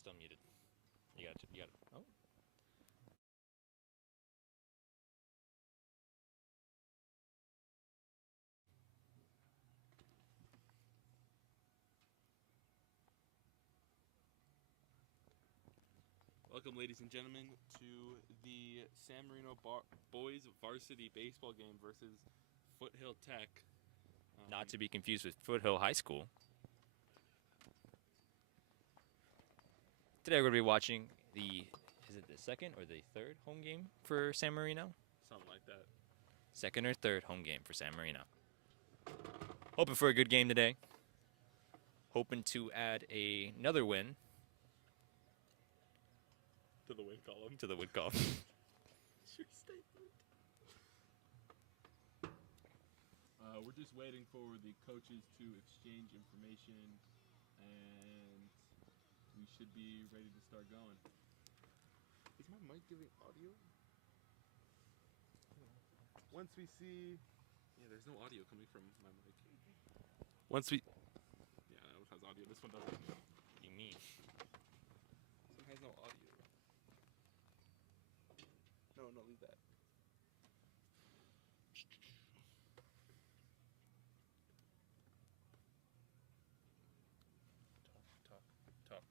still muted. You got it. Oh. Welcome, ladies and gentlemen, to the San Marino boys varsity baseball game versus Foothill Tech. Not to be confused with Foothill High School. Today we're going to be watching is it the second or the third home game for San Marino? Something like that. Second or third home game for San Marino. Hoping for a good game today. Hoping to add another win To the win column. to the win column. Sure statement. We're just waiting for the coaches to exchange information, and we should be ready to start going. Is my mic giving audio? Once we see... Yeah, there's no audio coming from my mic. Once we... Yeah, that one has audio. This one doesn't. You mean? This one has no audio. No, leave that. Talk.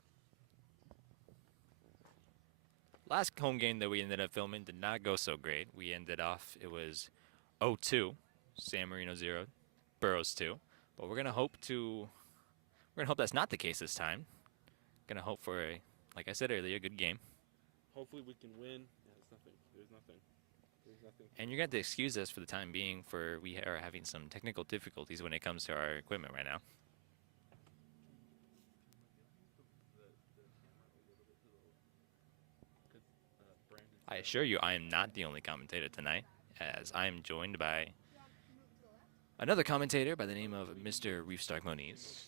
Last home game that we ended up filming did not go so great. We ended off, it was 0-2, San Marino 0, Burroughs 2. But we're gonna hope that's not the case this time. Gonna hope for like I said earlier, a good game. Hopefully we can win. Yeah, there's nothing. And you're gonna have to excuse us for the time being, for we are having some technical difficulties when it comes to our equipment right now. I assure you, I am not the only commentator tonight, as I am joined by another commentator by the name of Mr. Reefstark Moniz.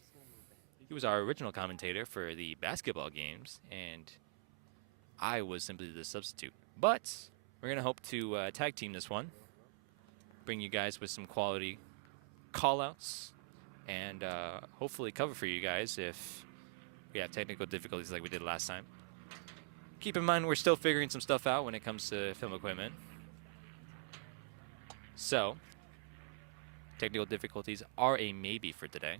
He was our original commentator for the basketball games, and I was simply the substitute. But we're going to hope to tag team this one, bring you guys with some quality call-outs, and hopefully cover for you guys if we have technical difficulties like we did last time. Keep in mind, we're still figuring some stuff out when it comes to film equipment. So, technical difficulties are a maybe for today.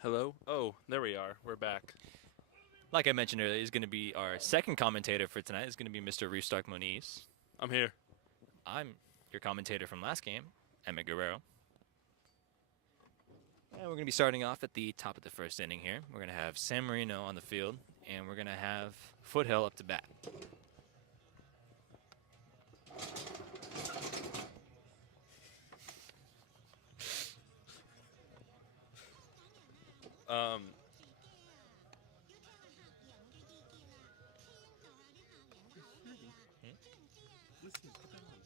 Hello? Oh, there we are. We're back. Like I mentioned earlier, is going to be our second commentator for tonight. Is going to be Mr. Reefstark Moniz. I'm here. I'm your commentator from last game, Emmett Guerrero. And we're going to be starting off at the top of the first inning here. We're going to have San Marino on the field, and we're going to have Foothill up to bat. Listen, put that on.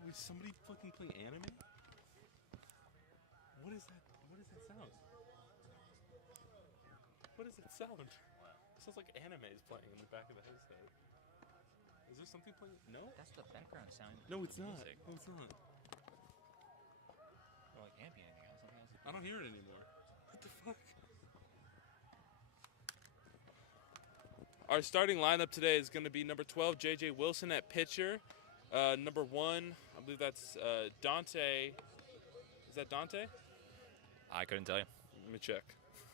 Oh, is somebody fucking playing anime? What is that? What is that sound? What is that sound? It sounds like anime is playing in the back of the headset. Is there something playing? No? That's the background sound. No, it's not. No, it's not. Or like ambient anything else. I don't hear it anymore. What the fuck? Our starting lineup today is going to be number 12, J.J. Wilson at pitcher. Number 1, I believe that's Dante. Is that Dante? I couldn't tell you. Let me check.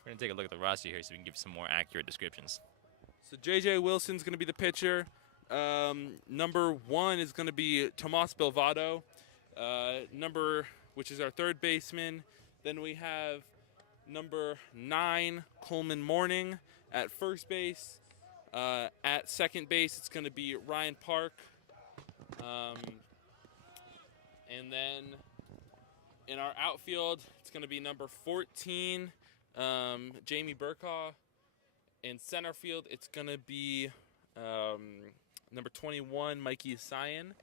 We're going to take a look at the roster here so we can give some more accurate descriptions. So J.J. Wilson's going to be the pitcher. Number 1 is going to be Tomas Bilvado, which is our third baseman. Then we have number 9, Coleman Morning at first base. At second base, it's going to be Ryan Park. And then in our outfield, it's going to be number 14, Jamie Burkaw. In center field, it's going to be number 21, Mikey Asian.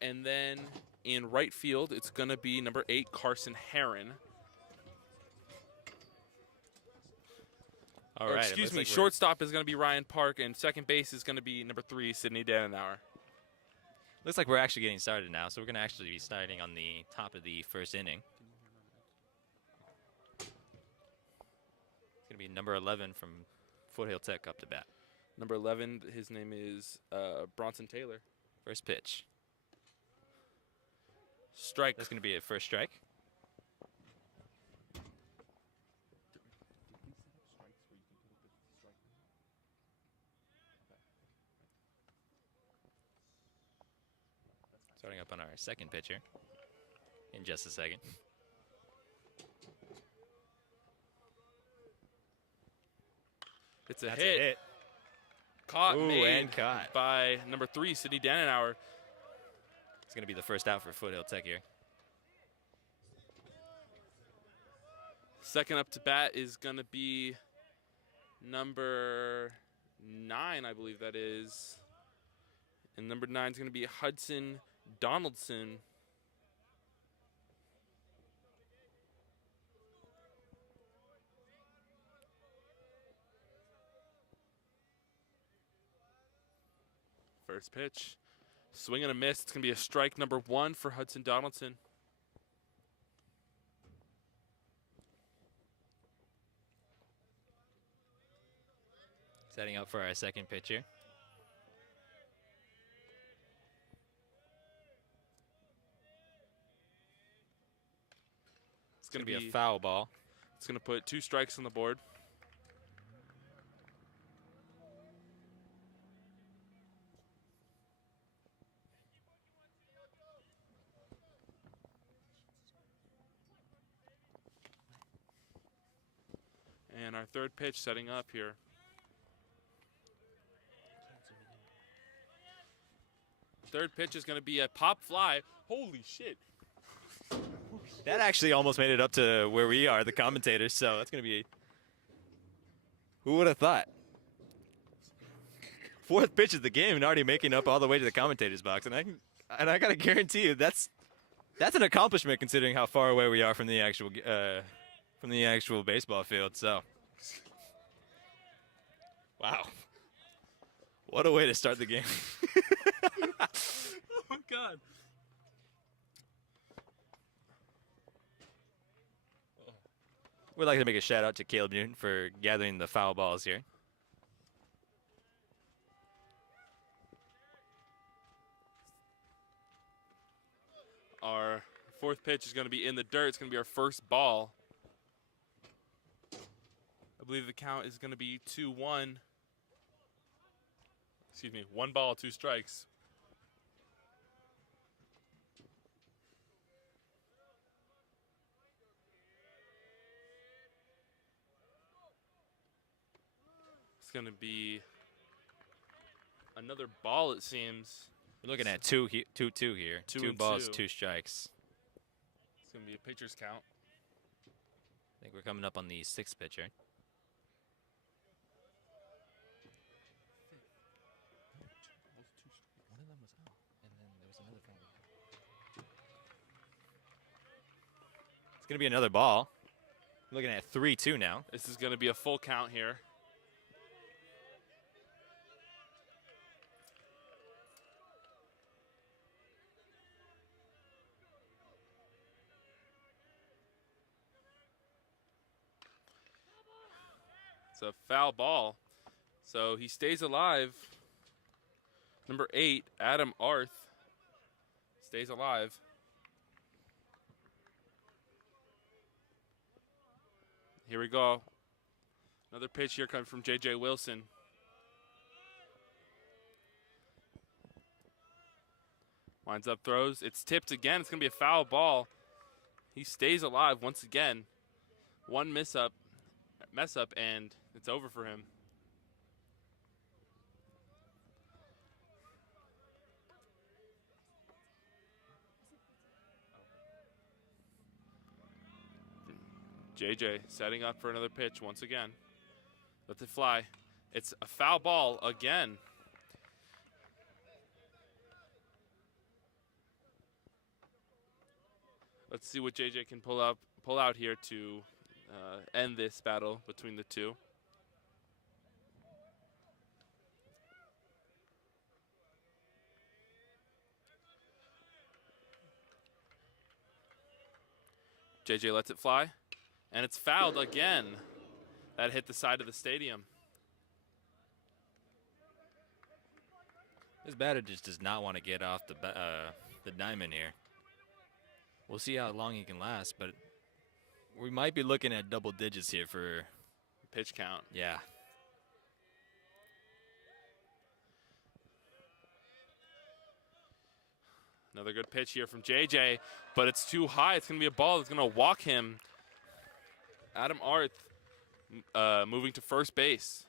And then in right field, it's going to be number 8, Carson Heron. All right. Excuse me, shortstop is going to be Ryan Park, and second base is going to be number 3, Sydney Danenauer. Looks like we're actually getting started now, so we're going to actually be starting on the top of the first inning. It's going to be number 11 from Foothill Tech up to bat. Number 11, his name is Bronson Taylor. First pitch. Strike. That's going to be a first strike. Starting up on our second pitcher in just a second. It's a That's hit. a hit. Caught, Ooh, made and caught. by number 3, Sydney Danenauer. It's going to be the first out for Foothill Tech here. Second up to bat is going to be number 9, I believe that is. And number 9 is going to be Hudson Donaldson. First pitch. Swing and a miss. It's going to be a strike number 1 for Hudson Donaldson. Setting up for our second pitcher. It's going to be a foul ball. It's going to put 2 strikes on the board. And our third pitch setting up here. Third pitch is going to be a pop fly. Holy shit. That actually almost made it up to where we are, the commentators, so that's going to be... Who would have thought? Fourth pitch of the game and already making up all the way to the commentators box, and I got to guarantee you that's an accomplishment considering how far away we are from the actual baseball field. So, wow, what a way to start the game! Oh my God. We'd like to make a shout out to Caleb Newton for gathering the foul balls here. Our fourth pitch is going to be in the dirt. It's going to be our first ball. I believe the count is going to be 2-1. Excuse me, 1 ball, 2 strikes. It's going to be another ball, it seems. We're looking at 2-2 here. 2 balls, 2. 2 strikes. It's going to be a pitcher's count. I think we're coming up on the 6th pitcher. One of them was out, and then there was another foul. It's going to be another ball. We're looking at 3-2 now. This is going to be a full count here. It's a foul ball. So he stays alive. Number 8, Adam Arth, stays alive. Here we go. Another pitch here coming from J.J. Wilson. Winds up, throws. It's tipped again. It's going to be a foul ball. He stays alive once again. One mess up, and it's over for him. JJ setting up for another pitch once again. Let it fly. It's a foul ball again. Let's see what JJ can pull out here to end this battle between the two. JJ lets it fly, and it's fouled again. That hit the side of the stadium. This batter just does not want to get off the diamond here. We'll see how long he can last, but we might be looking at double digits here for pitch count. Yeah. Another good pitch here from JJ, but it's too high. It's going to be a ball that's going to walk him. Adam Arth moving to first base.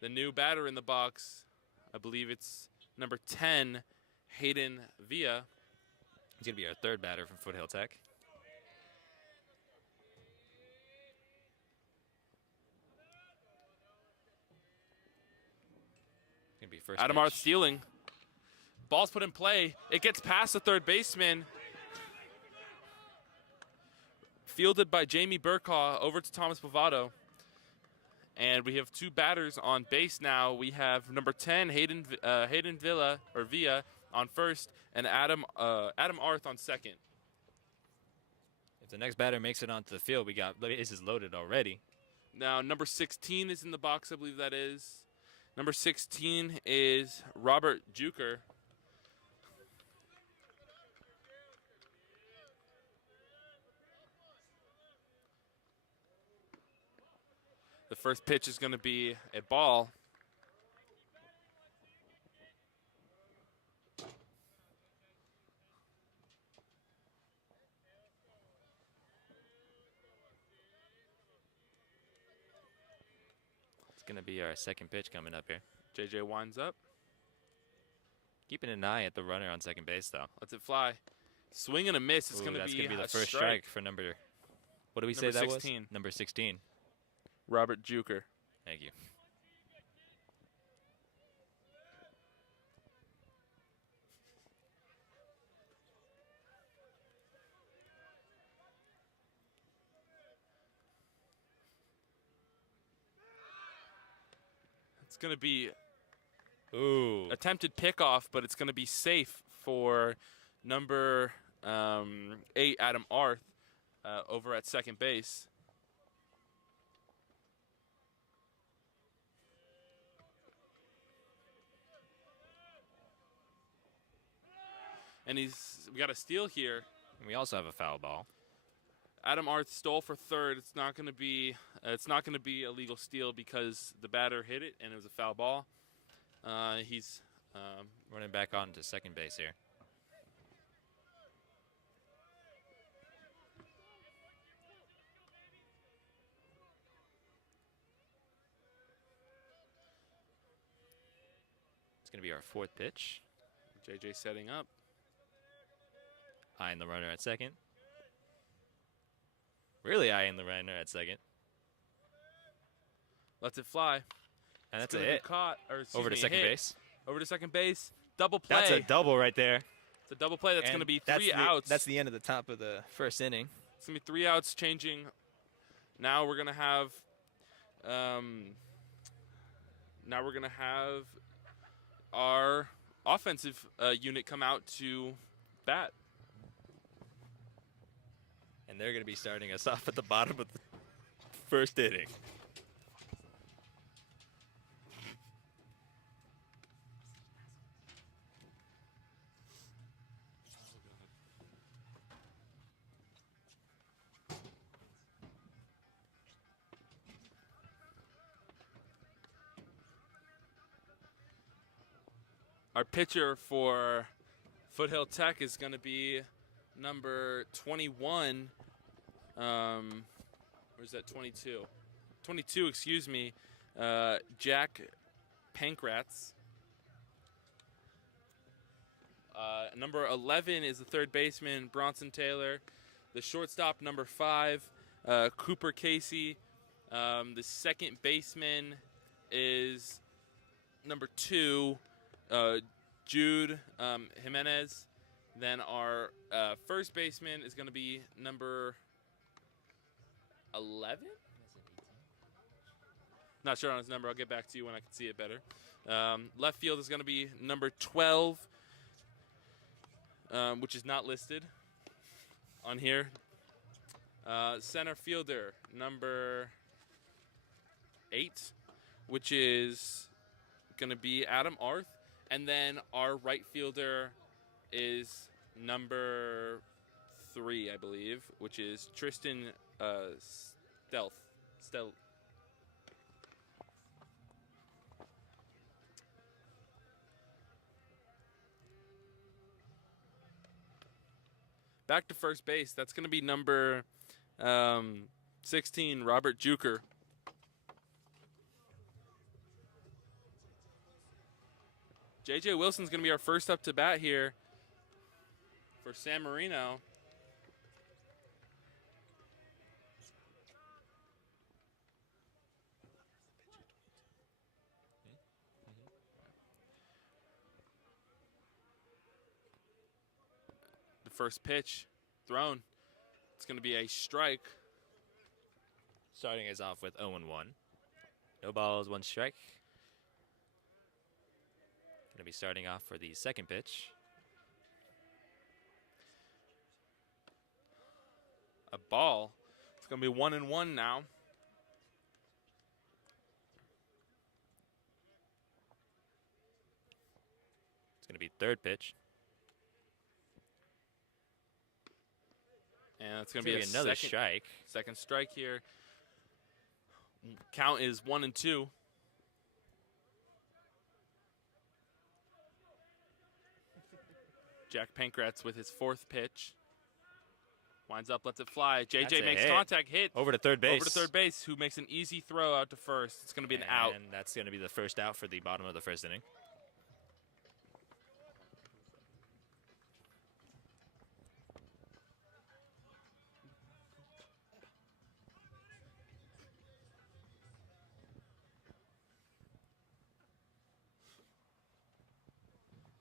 The new batter in the box, I believe it's number 10, Hayden Villa. He's going to be our third batter from Foothill Tech. Going to be first Adam pitch. Arth stealing. Ball's put in play. It gets past the third baseman. Fielded by Jamie Burkaw over to Thomas Bovado. And we have two batters on base now. We have number 10, Hayden Villa on first, and Adam Arth on second. If the next batter makes it onto the field, we got bases loaded already. Now number 16 is in the box, I believe that is. Number 16 is Robert Juker. The first pitch is going to be a ball. It's going to be our second pitch coming up here. JJ winds up. Keeping an eye at the runner on second base, though. Lets it fly. Swing and a miss. It's going to be the a first strike for number. What do we say Number that 16. was? Number 16. Robert Juker. Thank you. It's going to be Ooh. attempted pickoff, but it's going to be safe for number 8, Adam Arth, over at second base. And we got a steal here. And we also have a foul ball. Adam Arth stole for third. It's not going to be a legal steal because the batter hit it and it was a foul ball. He's running back on to second base here. It's going to be our fourth pitch. JJ setting up. Eyeing the runner at second. Really eyeing the runner at second. Lets it fly. And that's It's a gonna be hit. Caught, or Over to second base. Over to second base. Double play. That's a double right there. It's a double play. That's going to be three outs. That's the end of the top of the first inning. It's going to be 3 outs changing. Now we're going to have our offensive unit come out to bat. And they're going to be starting us off at the bottom of the first inning. Our pitcher for Foothill Tech is going to be number 21. Where's that 22? 22, excuse me. Jack Pankratz. Number 11 is the third baseman, Bronson Taylor. The shortstop, number 5, Cooper Casey. The second baseman is number 2, Jude Jimenez. Then our first baseman is going to be number 11? Not sure on his number. I'll get back to you when I can see it better. Left field is going to be number 12, which is not listed on here. Center fielder, number 8, which is going to be Adam Arth. And then our right fielder is number 3, I believe, which is Tristan Stealth. Back to first base. That's going to be number 16, Robert Juker. J.J. Wilson's going to be our first up to bat here for San Marino. The first pitch thrown. It's going to be a strike. Starting us off with 0-1. No balls, 1 strike. Going to be starting off for the second pitch. A ball. It's going to be 1-1 now. It's going to be third pitch. And it's going to be another strike. Second strike here. Count is 1-2. Jack Pankratz with his fourth pitch. Winds up, lets it fly. JJ makes contact, hit. Over to third base. Over to third base, who makes an easy throw out to first. It's going to be an out. And that's going to be the first out for the bottom of the first inning.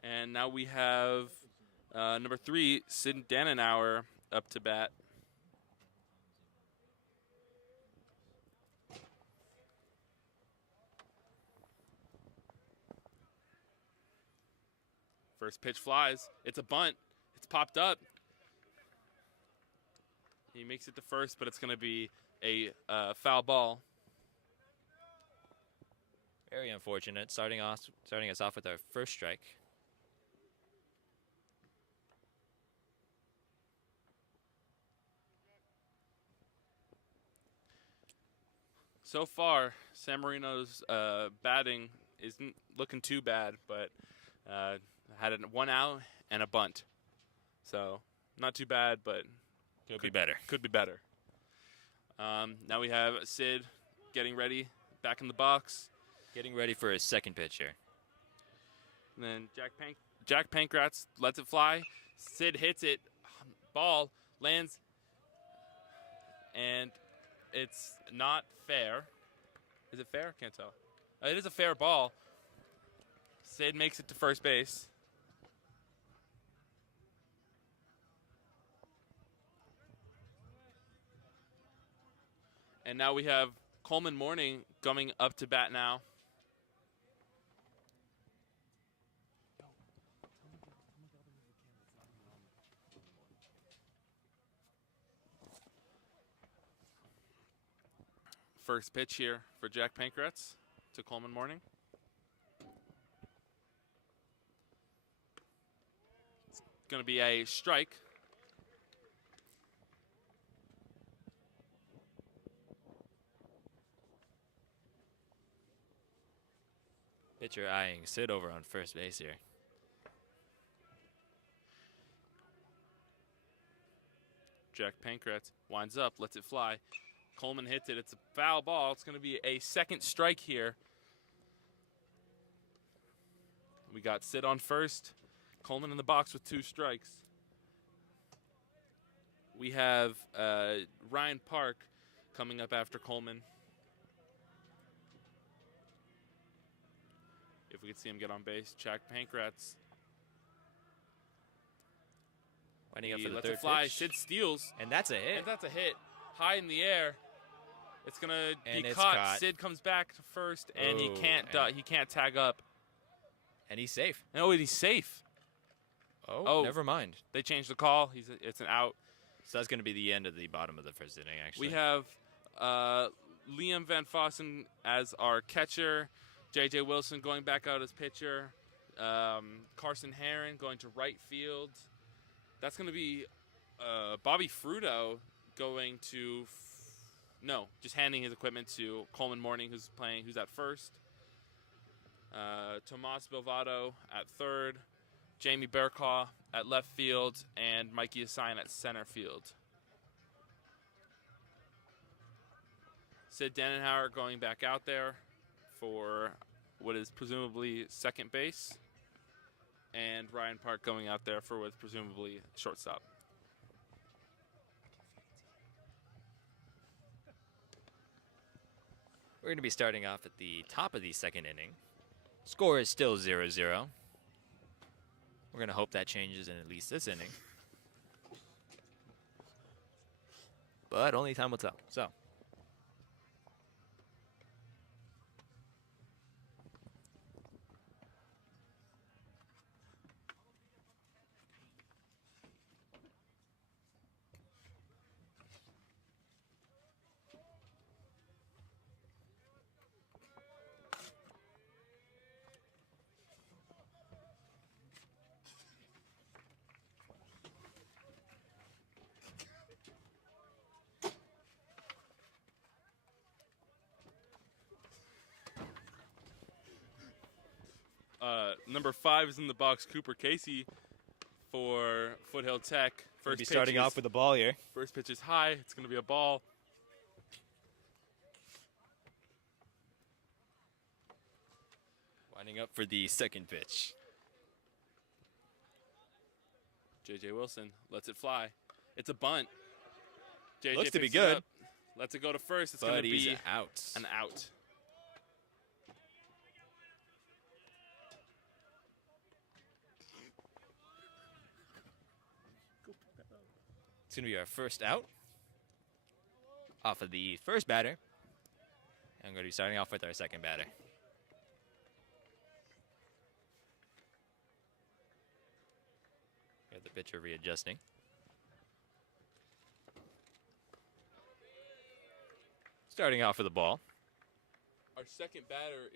And now we have number 3, Sid Dannenauer, up to bat. First pitch flies. It's a bunt. It's popped up. He makes it to first, but it's going to be a foul ball. Very unfortunate. Starting us off with our first strike. So far, San Marino's batting isn't looking too bad, but had 1 out and a bunt. So not too bad, but could be better. Could be better. Now we have Sid getting ready, back in the box. Getting ready for his second pitch here. And then Jack Pankratz lets it fly. Sid hits it. Ball lands. And it's not fair. Is it fair? Can't tell. It is a fair ball. Sid makes it to first base. And now we have Coleman Morning coming up to bat now. First pitch here for Jack Pankratz to Coleman Morning. It's going to be a strike. Pitcher eyeing Sid over on first base here. Jack Pankratz winds up, lets it fly. Coleman hits it. It's a foul ball. It's going to be a second strike here. We got Sid on first. Coleman in the box with 2 strikes. We have Ryan Park coming up after Coleman. If we could see him get on base. Jack Pankratz. Winding up He for the lets third it fly. pitch. Sid steals. And that's a hit. And that's a hit. High in the air. It's going to And be it's caught. caught. Sid comes back to first, and he Oh, can't tag up. And he's safe. No, he's safe. Oh, never mind. They changed the call. It's an out. So that's going to be the end of the bottom of the first inning, actually. We have Liam Van Fossen as our catcher. J.J. Wilson going back out as pitcher. Carson Heron going to right field. That's going to be Bobby Fruto going to just handing his equipment to Coleman Morning, who's at first. Tomas Bilvato at third. Jamie Berkaw at left field, and Mikey Assign at center field. Sid Dannenhauer going back out there for what is presumably second base, and Ryan Park going out there for what's presumably shortstop. We're going to be starting off at the top of the second inning. Score is still 0-0. We're going to hope that changes in at least this inning. But only time will tell. So. Number 5 is in the box, Cooper Casey for Foothill Tech. We'll be starting off with the ball here. First pitch is high. It's going to be a ball. Winding up for the second pitch. J.J. Wilson lets it fly. It's a bunt. JJ Looks to be picks it good. up, lets it go to first. It's But going to he's be out. an out. It's going to be our first out off of the first batter. I'm going to be starting off with our second batter. We have the pitcher readjusting. Starting off with the ball. Our second batter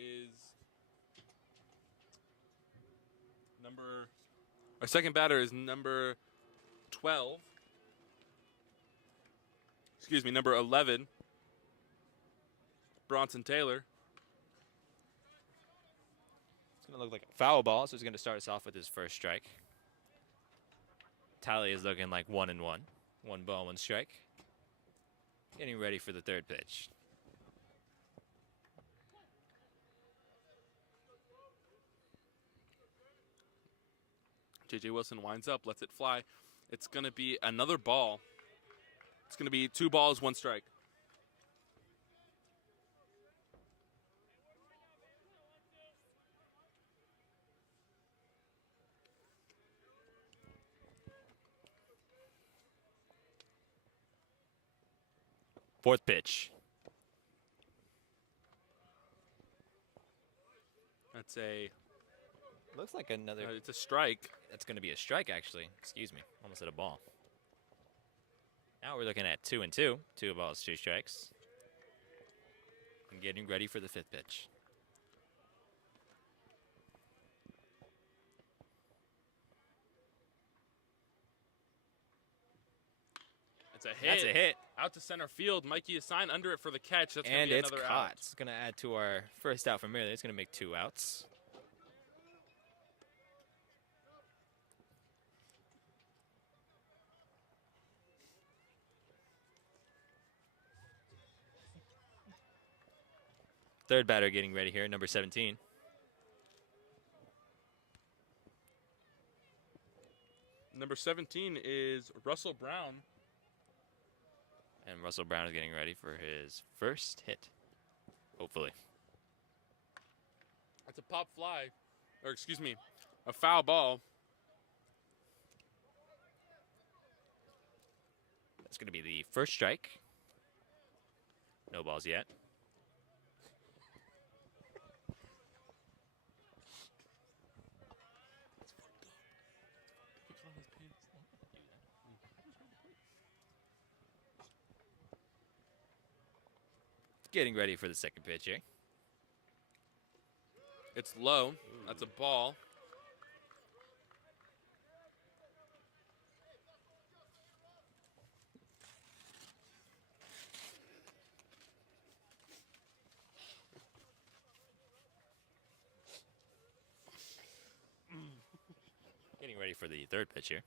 is number 12. Excuse me, number 11. Bronson Taylor. It's going to look like a foul ball, so he's going to start us off with his first strike. Tally is looking like 1-1. 1 ball, 1 strike. Getting ready for the third pitch. J.J. Wilson winds up, lets it fly. It's going to be another ball. It's going to be 2 balls, 1 strike. Fourth pitch. That's a Looks like another. it's a strike. That's going to be a strike, actually. Excuse me. Almost hit a ball. Now we're looking at 2-2. 2 balls, 2 strikes. And getting ready for the fifth pitch. It's a hit. That's a hit. Out to center field. Mikey Assign under it for the catch. That's going to And be it's another caught. out. It's going to add to our first out from here. It's going to make 2 outs. Third batter getting ready here, number 17. Number 17 is Russell Brown. And Russell Brown is getting ready for his first hit, hopefully. That's a pop fly, or excuse me, a foul ball. That's going to be the first strike. No balls yet. Getting ready for the second pitch here. It's low. That's a ball. Getting ready for the third pitch here.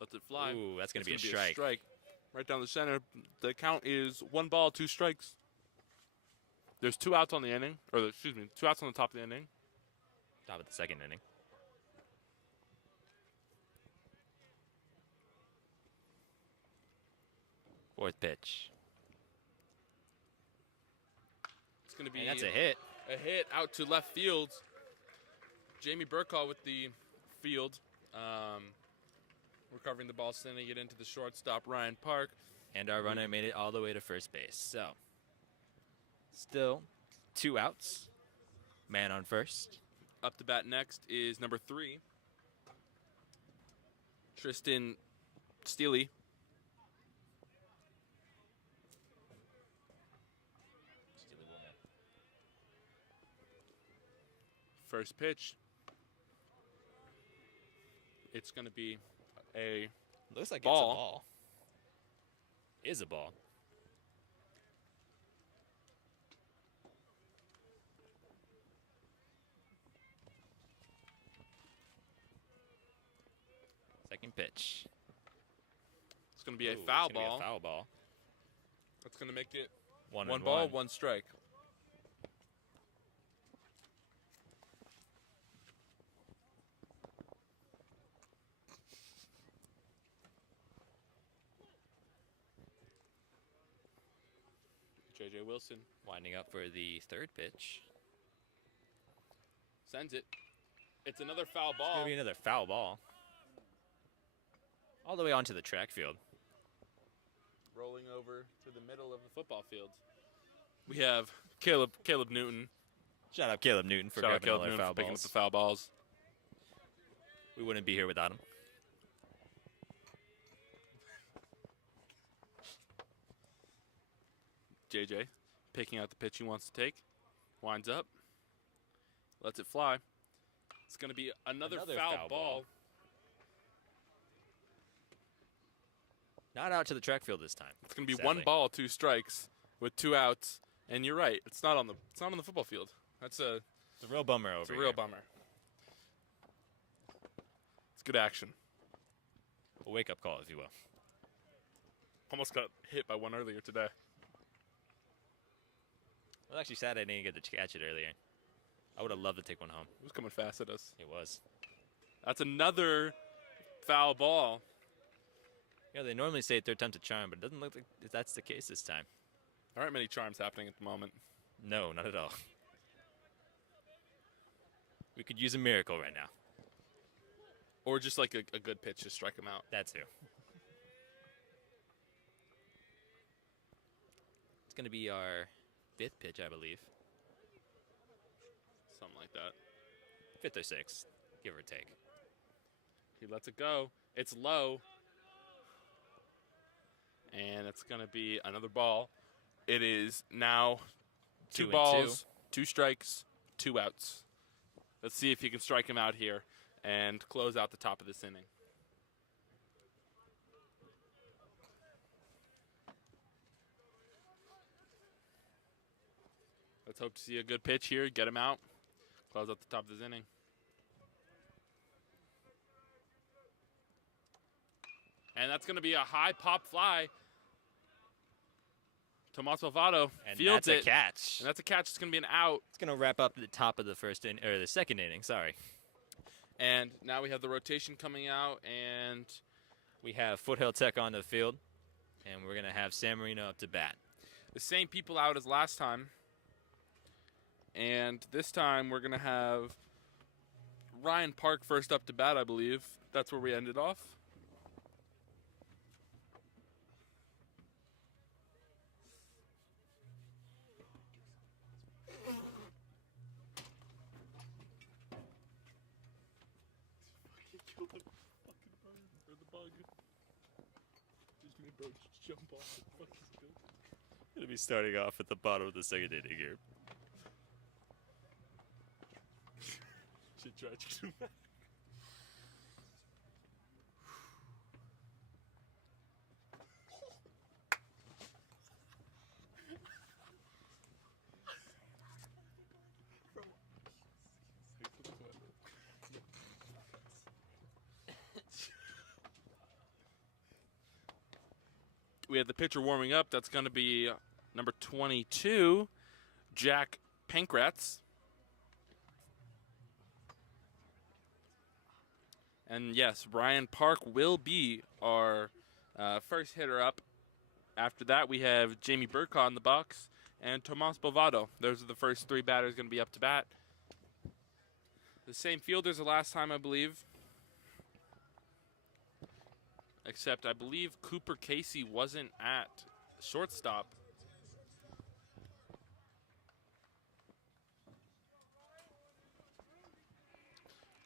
Lets it fly. Ooh, that's going to be a It's strike. strike. Right down the center. The count is 1 ball, 2 strikes. There's 2 outs on the inning. Or, excuse me, 2 outs on the top of the inning. Top of the second inning. Fourth pitch. It's going to be And that's a hit. A hit out to left field. Jamie Burkall with the field. Recovering the ball, sending it into the shortstop, Ryan Park. And our runner made it all the way to first base. So, still 2 outs. Man on first. Up to bat next is number 3, Tristan Steely. First pitch. It's going to be a Looks like ball. it's a ball. Is a ball. Second pitch. It's going to be a Ooh, foul it's gonna ball. Be a foul ball. That's going to make it One ball, 1 strike. J.J. Wilson Winding up for the third pitch. sends it. It's another foul It's ball. gonna be another foul ball. All the way onto the track field. Rolling over to the middle of the football field. We have Caleb Newton. Shout out Caleb Newton for Shout out grabbing all Caleb our Newton foul for picking up balls. the foul balls. We wouldn't be here without him. JJ picking out the pitch he wants to take. Winds up. Lets it fly. It's going to be another foul ball. Not out to the track field this time. It's going to be sadly. 1 ball, 2 strikes with 2 outs. And you're right. It's not on the football field. It's a real bummer over a real here. bummer. It's good action. A wake-up call, if you will. Almost got hit by one earlier today. I was actually sad I didn't get to catch it earlier. I would have loved to take one home. It was coming fast at us. It was. That's another foul ball. Yeah, they normally say third time's a charm, but it doesn't look like that's the case this time. There aren't many charms happening at the moment. No, not at all. We could use a miracle right now. Or just like a good pitch to strike him out. That too. It's going to be our 5th pitch, I believe. Something like that. 5th or 6th, give or take. He lets it go. It's low. And it's going to be another ball. It is now 2 and balls, 2 strikes, 2 outs. Let's see if he can strike him out here and close out the top of this inning. Let's hope to see a good pitch here, get him out, close out the top of this inning. And that's going to be a high pop fly. Tomas Alvado And fields that's it. a catch. And that's a catch. It's going to be an out. It's going to wrap up the top of the the second inning, sorry. And now we have the rotation coming out, and We have Foothill Tech on the field, and we're going to have San Marino up to bat. the same people out as last time. And this time we're going to have Ryan Park first up to bat, I believe. That's where we ended off. Jump off. What the fuck is good? Gonna be starting off at the bottom of the second inning here. Should try to do that. We have the pitcher warming up. That's going to be number 22, Jack Pankratz. And yes, Ryan Park will be our first hitter up. After that, we have Jamie Burkaw in the box and Tomas Bovado. Those are the first three batters going to be up to bat. The same fielders the last time, I believe. Except I believe Cooper Casey wasn't at shortstop.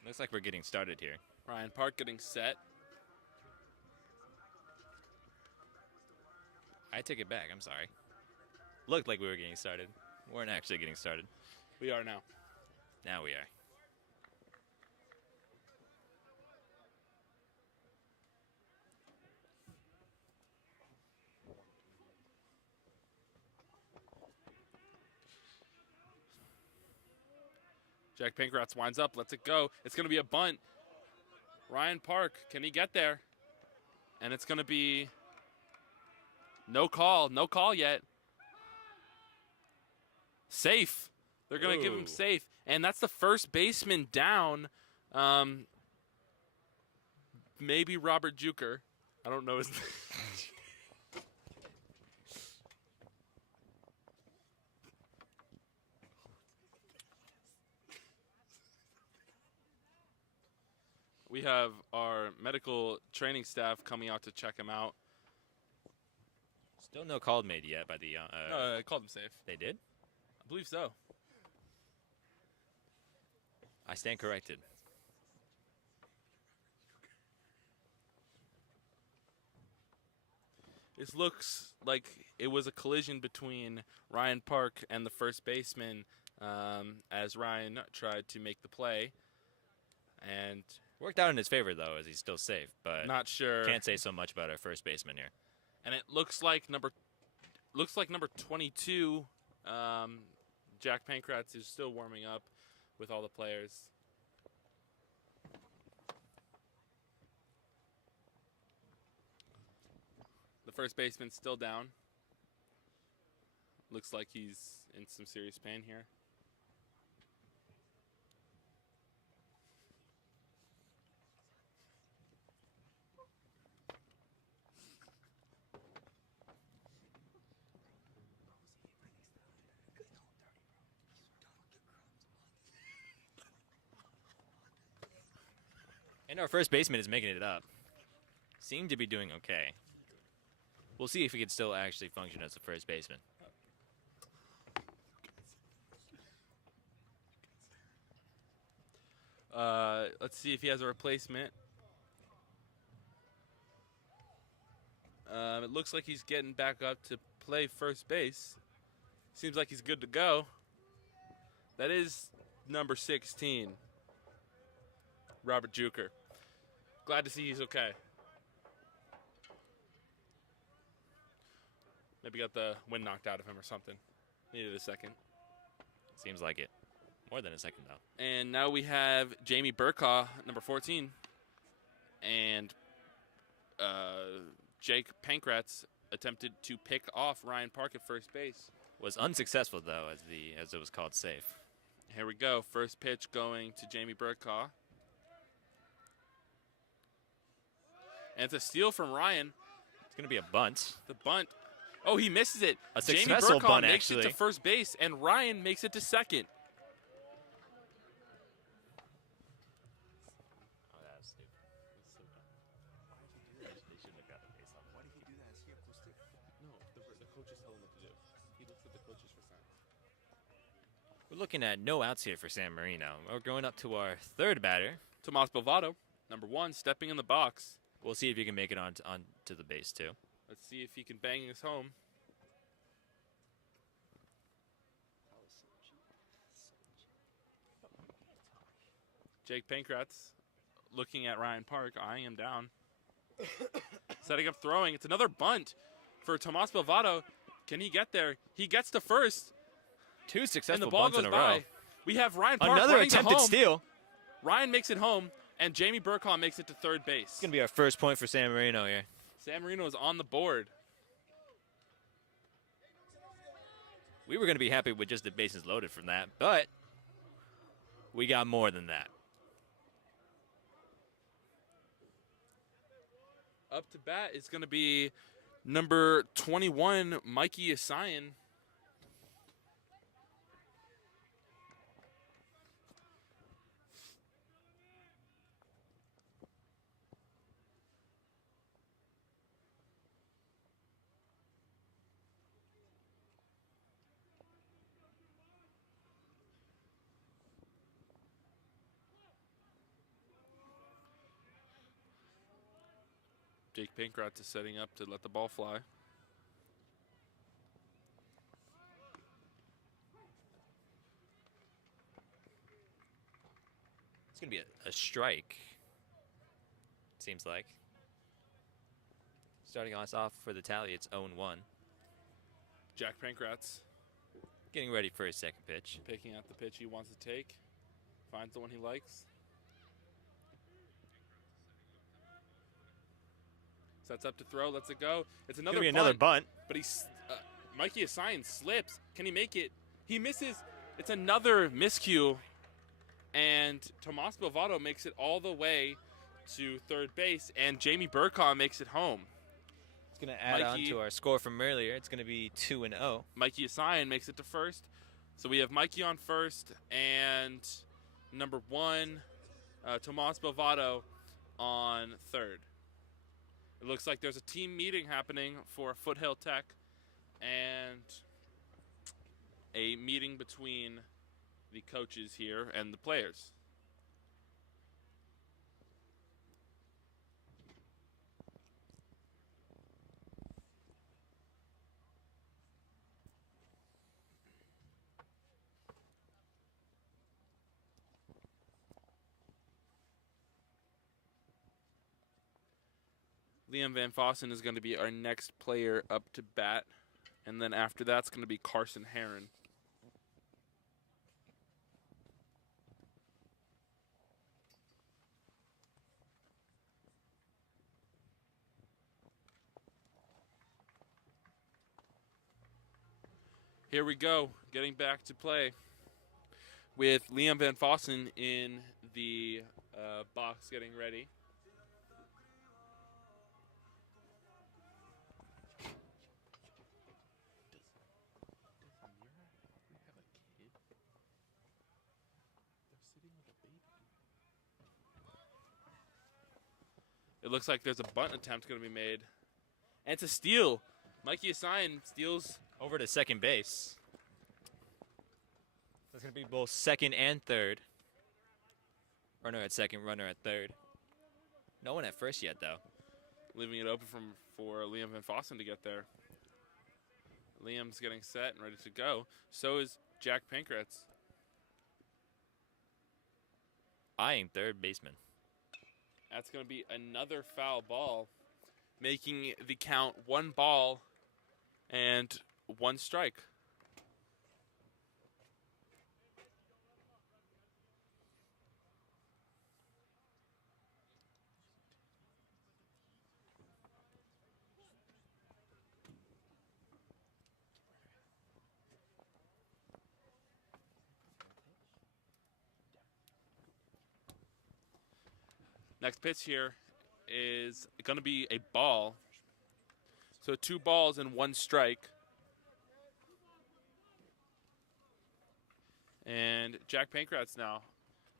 Looks like we're getting started here. Ryan Park getting set. I take it back. I'm sorry. Looked like we were getting started. Weren't actually getting started. We are now. Now we are. Jack Pankratz winds up, lets it go. It's going to be a bunt. Ryan Park, can he get there? And it's going to be no call yet. Safe. They're going to give him safe. And that's the first baseman down. Maybe Robert Juker. I don't know his name. We have our medical training staff coming out to check him out. Still no call made yet by the. I called him safe. They did? I believe so. I stand corrected. This looks like it was a collision between Ryan Park and the first baseman as Ryan tried to make the play. And Worked out in his favor, though, as he's still safe. But not sure. Can't say so much about our first baseman here. And it looks like number 22, Jack Pankratz, is still warming up with all the players. The first baseman's still down. Looks like he's in some serious pain here. And our first baseman is making it up. Seemed to be doing okay. We'll see if he can still actually function as a first baseman. Let's see if he has a replacement. It looks like he's getting back up to play first base. Seems like he's good to go. That is number 16, Robert Juker. Glad to see he's okay. Maybe got the wind knocked out of him or something. Needed a second. Seems like it. More than a second, though. And now we have Jamie Burkaw, number 14. And Jake Pankratz attempted to pick off Ryan Park at first base. Was unsuccessful, though, as it was called safe. Here we go. First pitch going to Jamie Burkaw. And it's a steal from Ryan. It's going to be a bunt. The bunt. Oh, he misses it. A Jamie successful Burkaw bunt, makes actually. it to first base, and Ryan makes it to second. No, the coaches tell him what to do. He looks at the coaches for signs. We're looking at no outs here for San Marino. We're going up to our third batter. Tomas Bovado, number 1, stepping in the box. We'll see if he can make it on to the base, too. Let's see if he can bang this home. Jake Pankratz looking at Ryan Park, eyeing him down. Setting up throwing. It's another bunt for Tomas Bovado. Can he get there? He gets to first. 2 And successful the ball bunts goes in a by. row. We have Ryan Park Another running to attempted home. steal. Ryan makes it home, and Jamie Burkhaw makes it to third base. It's going to be our first point for San Marino here. San Marino is on the board. We were going to be happy with just the bases loaded from that, but we got more than that. Up to bat is going to be number 21, Mikey Isayan. Jake Pankratz is setting up to let the ball fly. It's going to be a strike, seems like. Starting us off for the tally, it's 0-1. Jack Pankratz Getting ready for his second pitch. picking out the pitch he wants to take. Finds the one he likes. Sets up to throw, lets it go. It's another Gonna be bunt. another bunt. But Mikey Isayan slips. Can he make it? He misses. It's another miscue. And Tomas Bovado makes it all the way to third base. And Jamie Burkhaw makes it home. It's going to add on Mikey- to our score from earlier. It's going to be 2-0. Mikey Isayan makes it to first. So we have Mikey on first and number 1, Tomas Bovado on third. It looks like there's a team meeting happening for Foothill Tech and a meeting between the coaches here and the players. Liam Van Fossen is going to be our next player up to bat. And then after that's going to be Carson Heron. Here we go, getting back to play with Liam Van Fossen in the box getting ready. It looks like there's a bunt attempt going to be made. And it's a steal. Mikey Isayan steals. Over to second base. That's going to be both second and third. Runner at second, runner at third. No one at first yet, though. Leaving it open for Liam Van Fossen to get there. Liam's getting set and ready to go. So is Jack Pankratz. Eyeing third baseman. That's going to be another foul ball, making the count 1 ball and 1 strike. Next pitch here is going to be a ball. So 2 balls and 1 strike. And Jack Pankratz now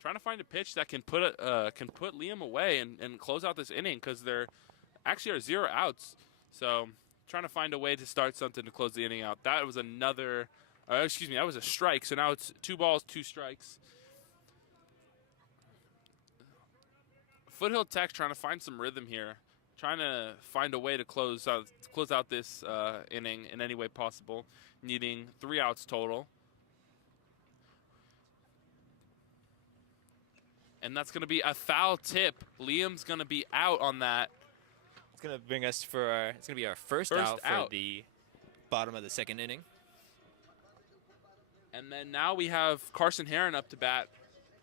trying to find a pitch that can put Liam away and close out this inning because there actually are 0 outs. So trying to find a way to start something to close the inning out. That was another, that was a strike. So now it's 2 balls, 2 strikes. Foothill Tech trying to find some rhythm here, trying to find a way to close out this inning in any way possible, needing 3 outs total. And that's going to be a foul tip. Liam's going to be out on that. It's going to bring us it's going to be our first out for the bottom of the second inning. And then now we have Carson Heron up to bat.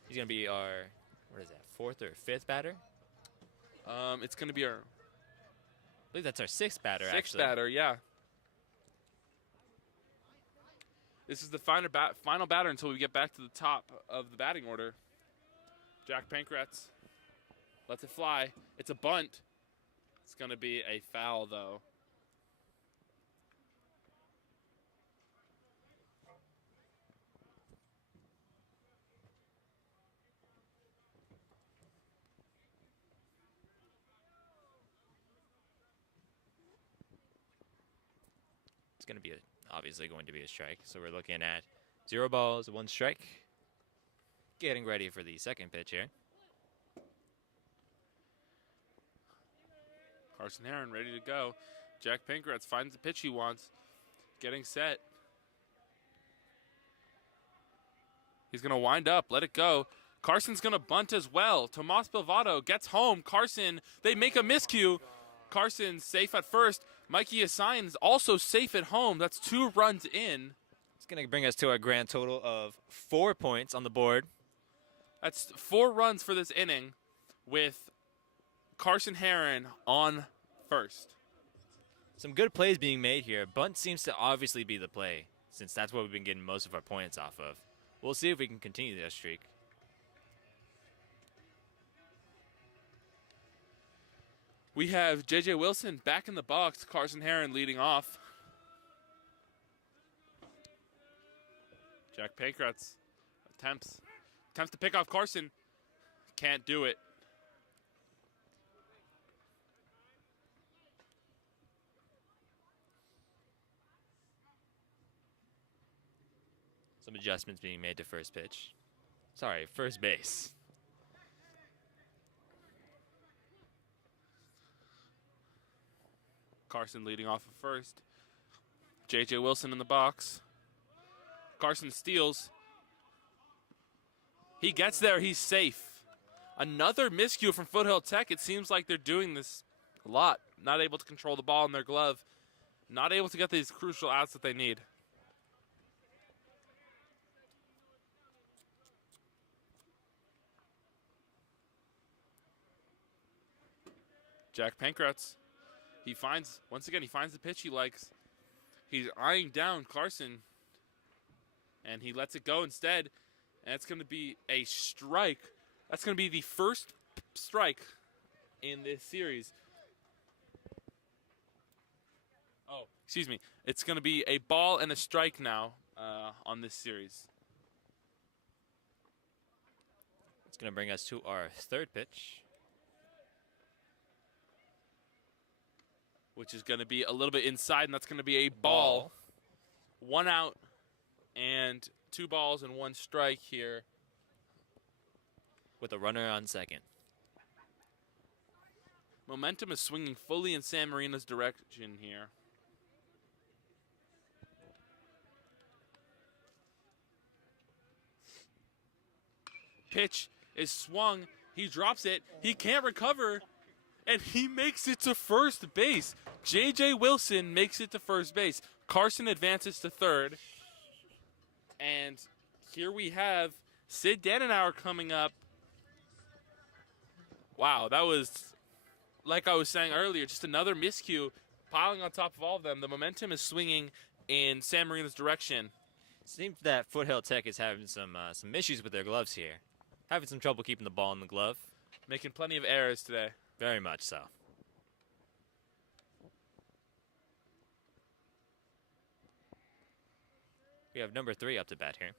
He's going to be our, what is that, 4th or 5th batter? It's going to be our... I believe that's our 6th batter, Sixth batter, yeah. This is the final batter until we get back to the top of the batting order. Jack Pankratz lets it fly. It's a bunt. It's going to be a foul, though. It's going to be obviously going to be a strike. So we're looking at 0 balls, 1 strike. Getting ready for the second pitch here. Carson Heron ready to go. Jack Pankratz finds the pitch he wants. Getting set. He's going to wind up, let it go. Carson's going to bunt as well. Tomas Bilvato gets home. Carson, they make a miscue. Carson's safe at first. Mikey Assigns also safe at home. That's 2 runs in. It's going to bring us to a grand total of 4 points on the board. That's 4 runs for this inning with Carson Heron on first. Some good plays being made here. Bunt seems to obviously be the play, since that's what we've been getting most of our points off of. We'll see if we can continue that streak. We have J.J. Wilson back in the box. Carson Heron leading off. Jack Pankratz attempts to pick off Carson. Can't do it. Some adjustments being made to first pitch. Sorry, first base. Carson leading off at first. J.J. Wilson in the box. Carson steals. He gets there. He's safe. Another miscue from Foothill Tech. It seems like they're doing this a lot. Not able to control the ball in their glove. Not able to get these crucial outs that they need. Jack Pankratz. He finds the pitch he likes. He's eyeing down Carson. And he lets it go instead. And it's going to be a strike. That's going to be the first strike in this series. Oh, excuse me. It's going to be a ball and a strike now on this series. It's going to bring us to our third pitch. Which is going to be a little bit inside, and that's going to be a ball. 1 out and 2 balls and 1 strike here. With a runner on second. Momentum is swinging fully in San Marino's direction here. Pitch is swung. He drops it. He can't recover. And he makes it to first base. J.J. Wilson makes it to first base. Carson advances to third. And here we have Sid Dannenauer coming up. Wow, that was, like I was saying earlier, just another miscue piling on top of all of them. The momentum is swinging in San Marino's direction. It seems that Foothill Tech is having some issues with their gloves here. Having some trouble keeping the ball in the glove. Making plenty of errors today. Very much so. We have number 3 up to bat here.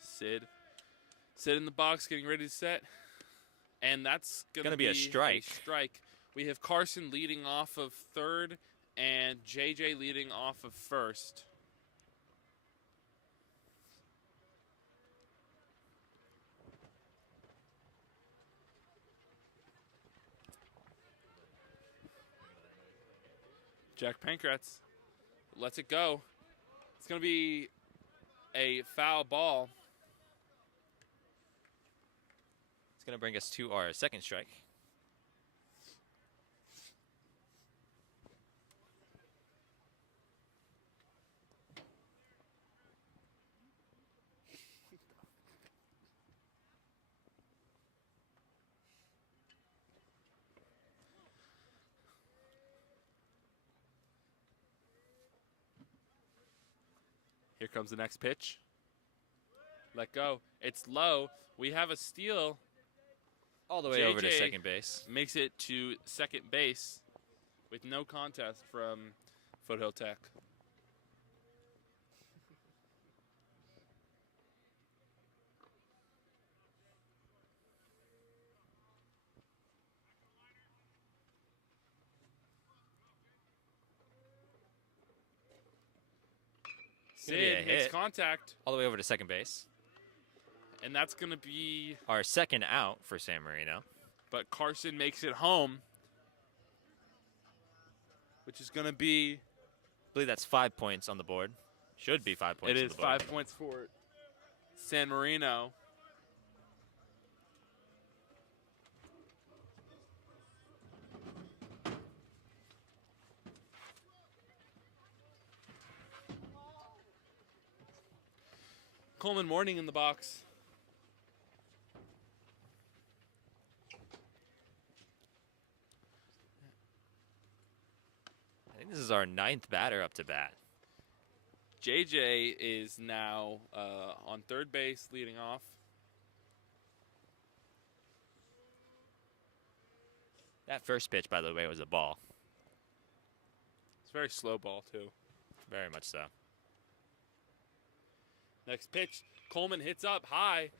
Sid in the box, getting ready to set. And that's going to be a strike. We have Carson leading off of third and JJ leading off of first. Jack Pankratz lets it go. It's going to be a foul ball. It's going to bring us to our second strike. Here comes the next pitch. Let go. It's low. We have a steal. All the way over to JJ second base. Makes it to second base with no contest from Foothill Tech. Gonna be a Sid makes hit. contact, All the way over to second base. and that's going to be, Our second out for San Marino. but Carson makes it home, which is going to be, I believe that's 5 points on the board. Should be 5 points it on is the board. 5 points for San Marino. Coleman Morning in the box. I think this is our 9th batter up to bat. JJ is now on third base leading off. That first pitch, by the way, was a ball. It's a very slow ball, too. Very much so. Next pitch, Coleman hits up high,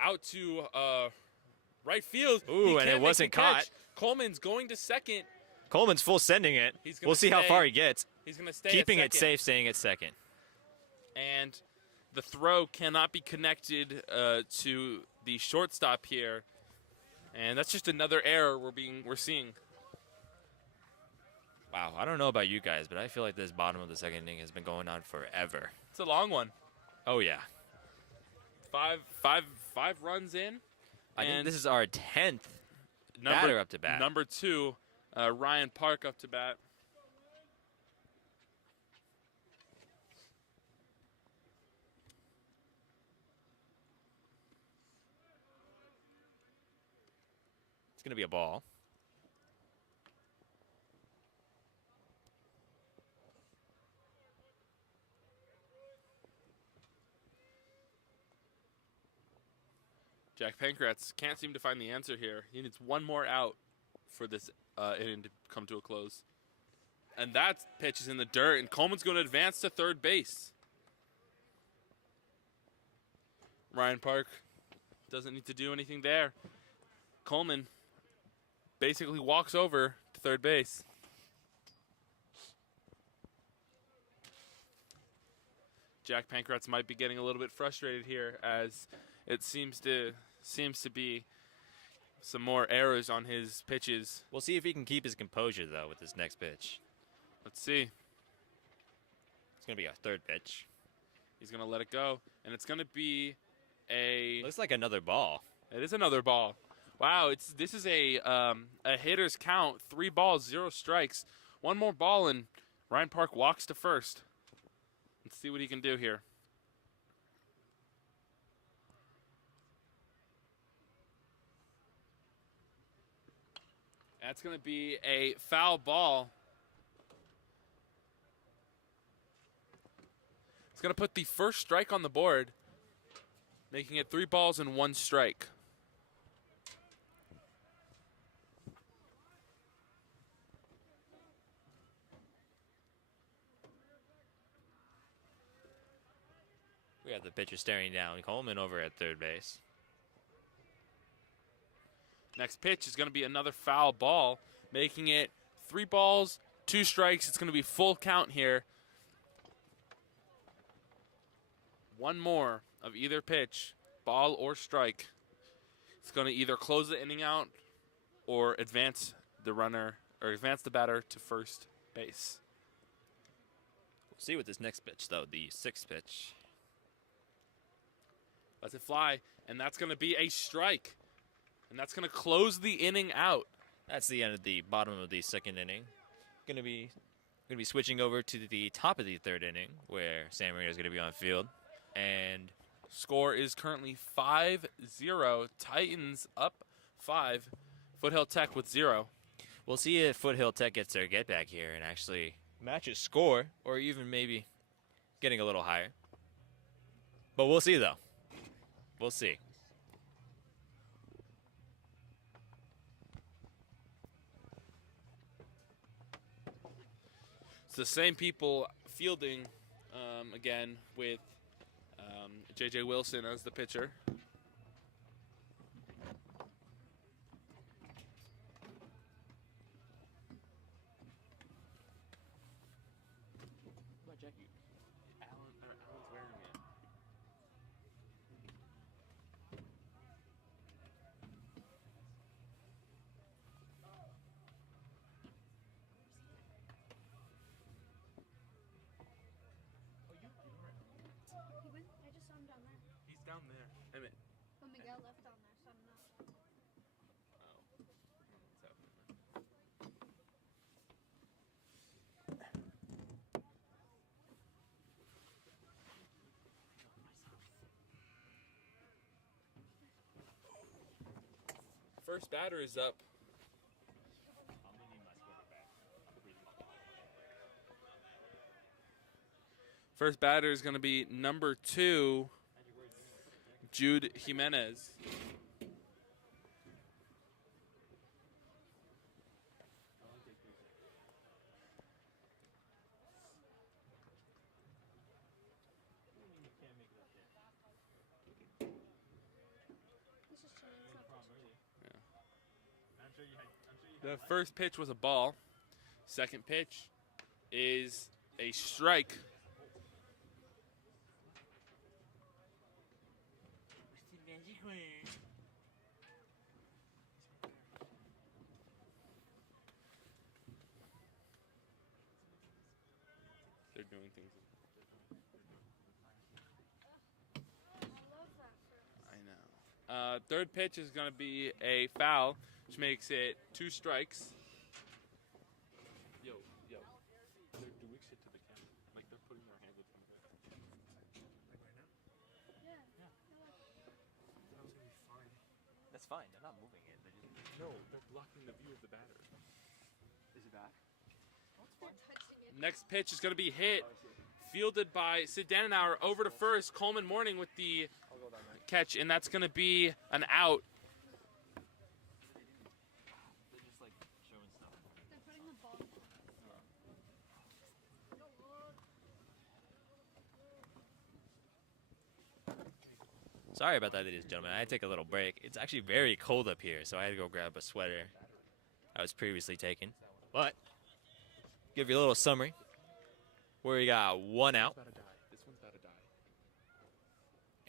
out to right field. Ooh, He and it can't make wasn't the catch. caught. Coleman's going to second. Coleman's full sending it. He's gonna We'll see how stay. far he gets. He's going to stay Keeping at it second. safe, staying at second. And the throw cannot be connected to the shortstop here. And that's just another error we're seeing. Wow, I don't know about you guys, but I feel like this bottom of the second inning has been going on forever. It's a long one. Oh, yeah. Five runs in. I think And this is our 10th batter up to bat. Number 2, Ryan Park up to bat. It's going to be a ball. Jack Pankratz can't seem to find the answer here. He needs one more out for this inning to come to a close. And that pitch is in the dirt, and Coleman's going to advance to third base. Ryan Park doesn't need to do anything there. Coleman basically walks over to third base. Jack Pankratz might be getting a little bit frustrated here, as it seems to be some more errors on his pitches. We'll see if he can keep his composure, though, with this next pitch. Let's see. It's going to be our third pitch. He's going to let it go, and it's going to be a... Looks like another ball. It is another ball. Wow, this is a hitter's count. 3 balls, 0 strikes. One more ball, and Ryan Park walks to first. Let's see what he can do here. That's going to be a foul ball. It's going to put the first strike on the board, making it 3 balls and 1 strike. We have the pitcher staring down Coleman over at third base. Next pitch is going to be another foul ball, making it 3 balls, 2 strikes. It's going to be full count here. One more of either pitch, ball or strike. It's going to either close the inning out or advance the runner or advance the batter to first base. We'll see with this next pitch, though, the 6th pitch. Lets it fly, and that's going to be a strike. And that's going to close the inning out. That's the end of the bottom of the 2nd inning. Gonna be switching over to the top of the 3rd inning, where San Marino is going to be on field. And score is currently 5-0. Titans up 5. Foothill Tech with 0. We'll see if Foothill Tech gets their get back here and actually matches score, or even maybe getting a little higher. But we'll see, though. We'll see. It's the same people fielding again with J.J. Wilson as the pitcher. Alan's wearing it. I just saw him down there. He's down there. Emmett. But Miguel left down there, so I'm not. What's happening? First batter is up. First batter is going to be number 2, Jude Jimenez. This is chilling. It's not The first pitch was a ball. Second pitch is a strike. They're doing things. I love that for us. I know. Third pitch is going to be a foul, which makes it 2 strikes. Yo. They're doing shit to the camera. Like they're putting their hands up in the Yeah. That's fine. They're not moving it. No, they're blocking the view of the batter. Is it bad? They're touching it. Next pitch is going to be hit, fielded by Sid Danenauer over to first. Coleman Morning with the catch, and that's going to be an out. They're just like showing stuff. They're putting the ball. Sorry about that, ladies and gentlemen. I had to take a little break. It's actually very cold up here, so I had to go grab a sweater I was previously taking. But give you a little summary. Where we got 1 out, This one's about to die.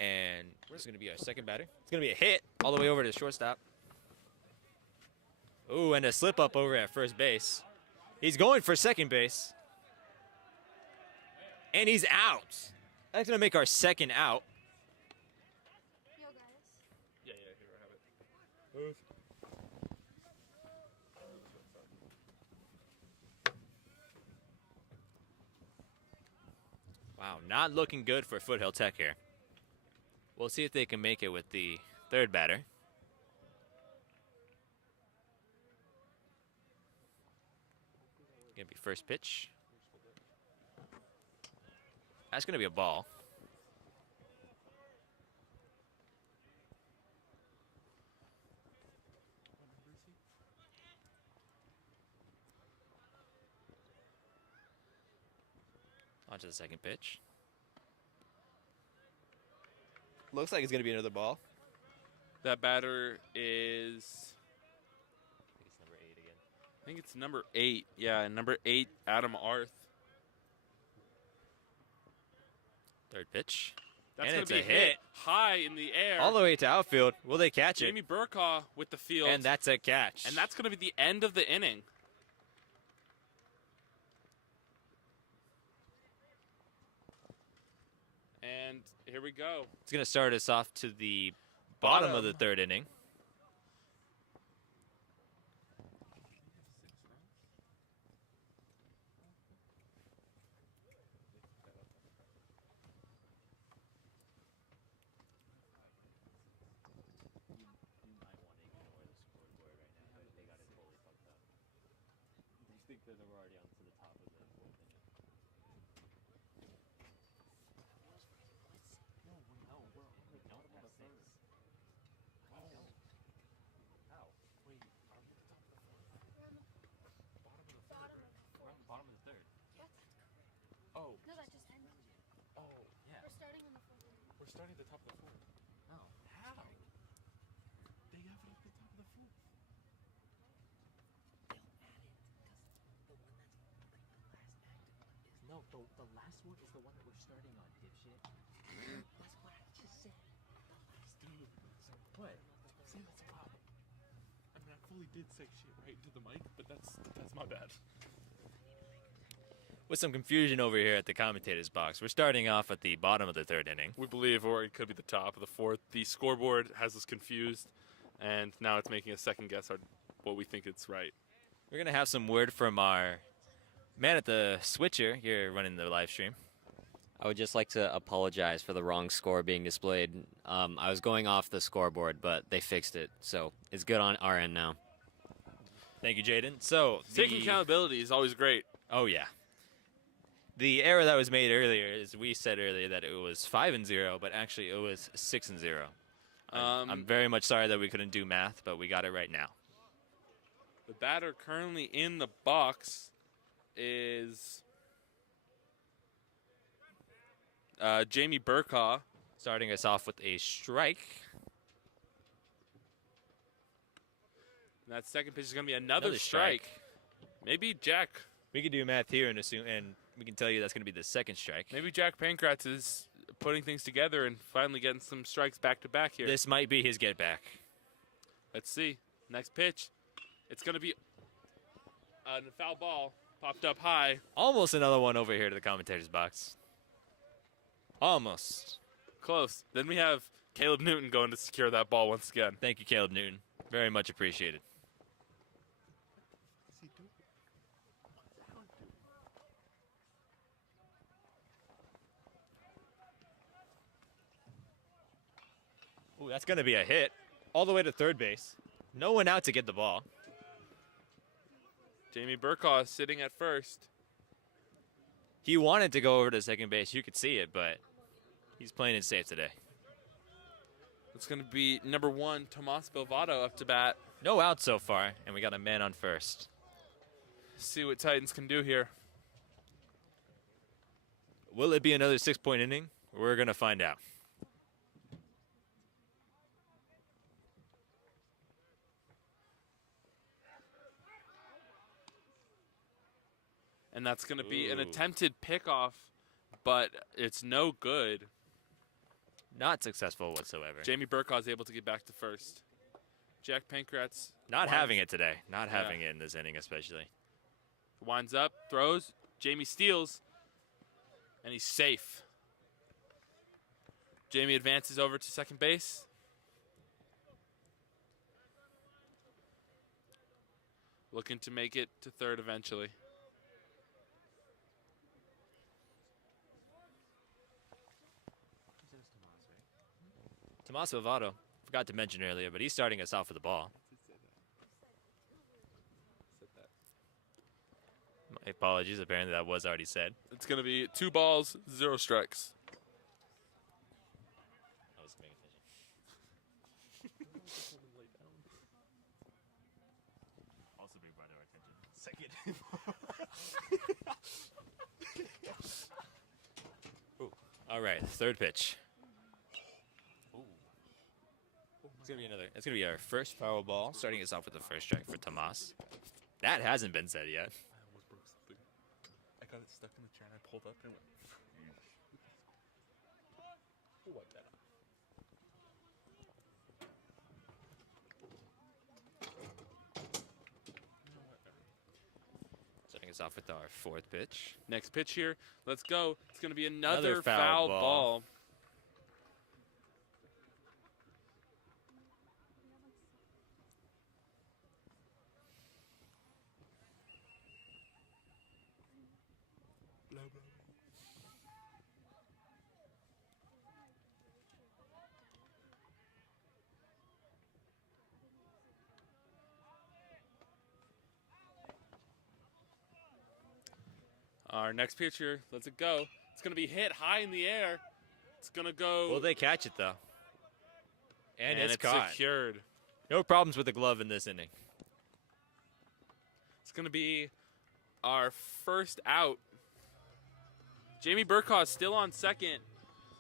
and this is going to be our second batter. It's going to be a hit all the way over to the shortstop. Ooh, and a slip up over at first base. He's going for second base. And he's out. That's going to make our second out. Yo, guys. Yeah, here I have it. Wow, not looking good for Foothill Tech here. We'll see if they can make it with the third batter. Gonna be first pitch. That's gonna be a ball. On to the second pitch. Looks like it's going to be another ball. That batter is I think it's number 8 again. I think it's number 8. Yeah, number 8, Adam Arth. Third pitch. That's And going it's to be a hit. high in the air. All the way to outfield. Will they catch Jamie it? Burkaw with the field. And that's a catch. And that's going to be the end of the inning. And here we go. It's going to start us off to the bottom of the third inning. Oh, No, that just ended. oh, Yeah. We're starting on the fourth inning. we're starting at the top of the 4th. No. How? They have it at the top of the 4th. No, the last one is the one that we're starting on, dipshit. That's what I just said. Dude, What? say that's why. I mean, I fully did say shit right into the mic, but that's my bad. With some confusion over here at the commentator's box, we're starting off at the bottom of the third inning. We believe, or it could be the top of the 4th. The scoreboard has us confused, and now it's making us second guess what we think it's right. We're going to have some word from our man at the switcher here running the live stream. I would just like to apologize for the wrong score being displayed. I was going off the scoreboard, but they fixed it, so it's good on our end now. Thank you, Jaden. So, Taking accountability is always great. Oh, yeah. The error that was made earlier is we said earlier that it was 5-0, but actually it was 6-0. I'm very much sorry that we couldn't do math, but we got it right now. The batter currently in the box is Jamie Burkaw. Starting us off with a strike. And that second pitch is going to be another strike. Maybe Jack. We could do math here and assume, and we can tell you that's going to be the second strike. Maybe Jack Pankratz is putting things together and finally getting some strikes back to back here. This might be his get back. Let's see. Next pitch. It's going to be a foul ball popped up high. Almost another one over here to the commentator's box. Almost. Close. Then we have Caleb Newton going to secure that ball once again. Thank you, Caleb Newton. Very much appreciated. Ooh, that's going to be a hit. All the way to third base. No one out to get the ball. Jamie Burkaw is sitting at first. He wanted to go over to second base. You could see it, but he's playing it safe today. It's going to be number 1, Tomas Bilvato up to bat. No out so far, and we got a man on first. See what Titans can do here. Will it be another 6-point inning? We're going to find out. And that's going to be an Ooh. attempted pickoff, but it's no good. Not successful whatsoever. Jamie Burkaw is able to get back to first. Jack Pankratz Not winds- having it today. Not Yeah. having it in this inning especially. winds up, throws. Jamie steals, and he's safe. Jamie advances over to second base. Looking to make it to third eventually. Tomas Bilvato, forgot to mention earlier, but he's starting us off with the ball. My apologies, apparently that was already said. It's going to be 2 balls, 0 strikes. I was making Also bring by our attention. Ooh. All right, third pitch. It's gonna be our first foul ball, starting us off with the first strike for Tomas. That hasn't been said yet. I almost broke something. I got it stuck in the chair and I pulled up and went. We'll wipe that off. Starting us off with our fourth pitch. Next pitch here. Let's go. It's going to be another Another foul foul ball. ball. Our next pitcher, let's it go. It's going to be hit high in the air. It's going to go. Will they catch it, though? And it's caught. secured. No problems with the glove in this inning. It's going to be our first out. Jamie Burkhaw is still on second. And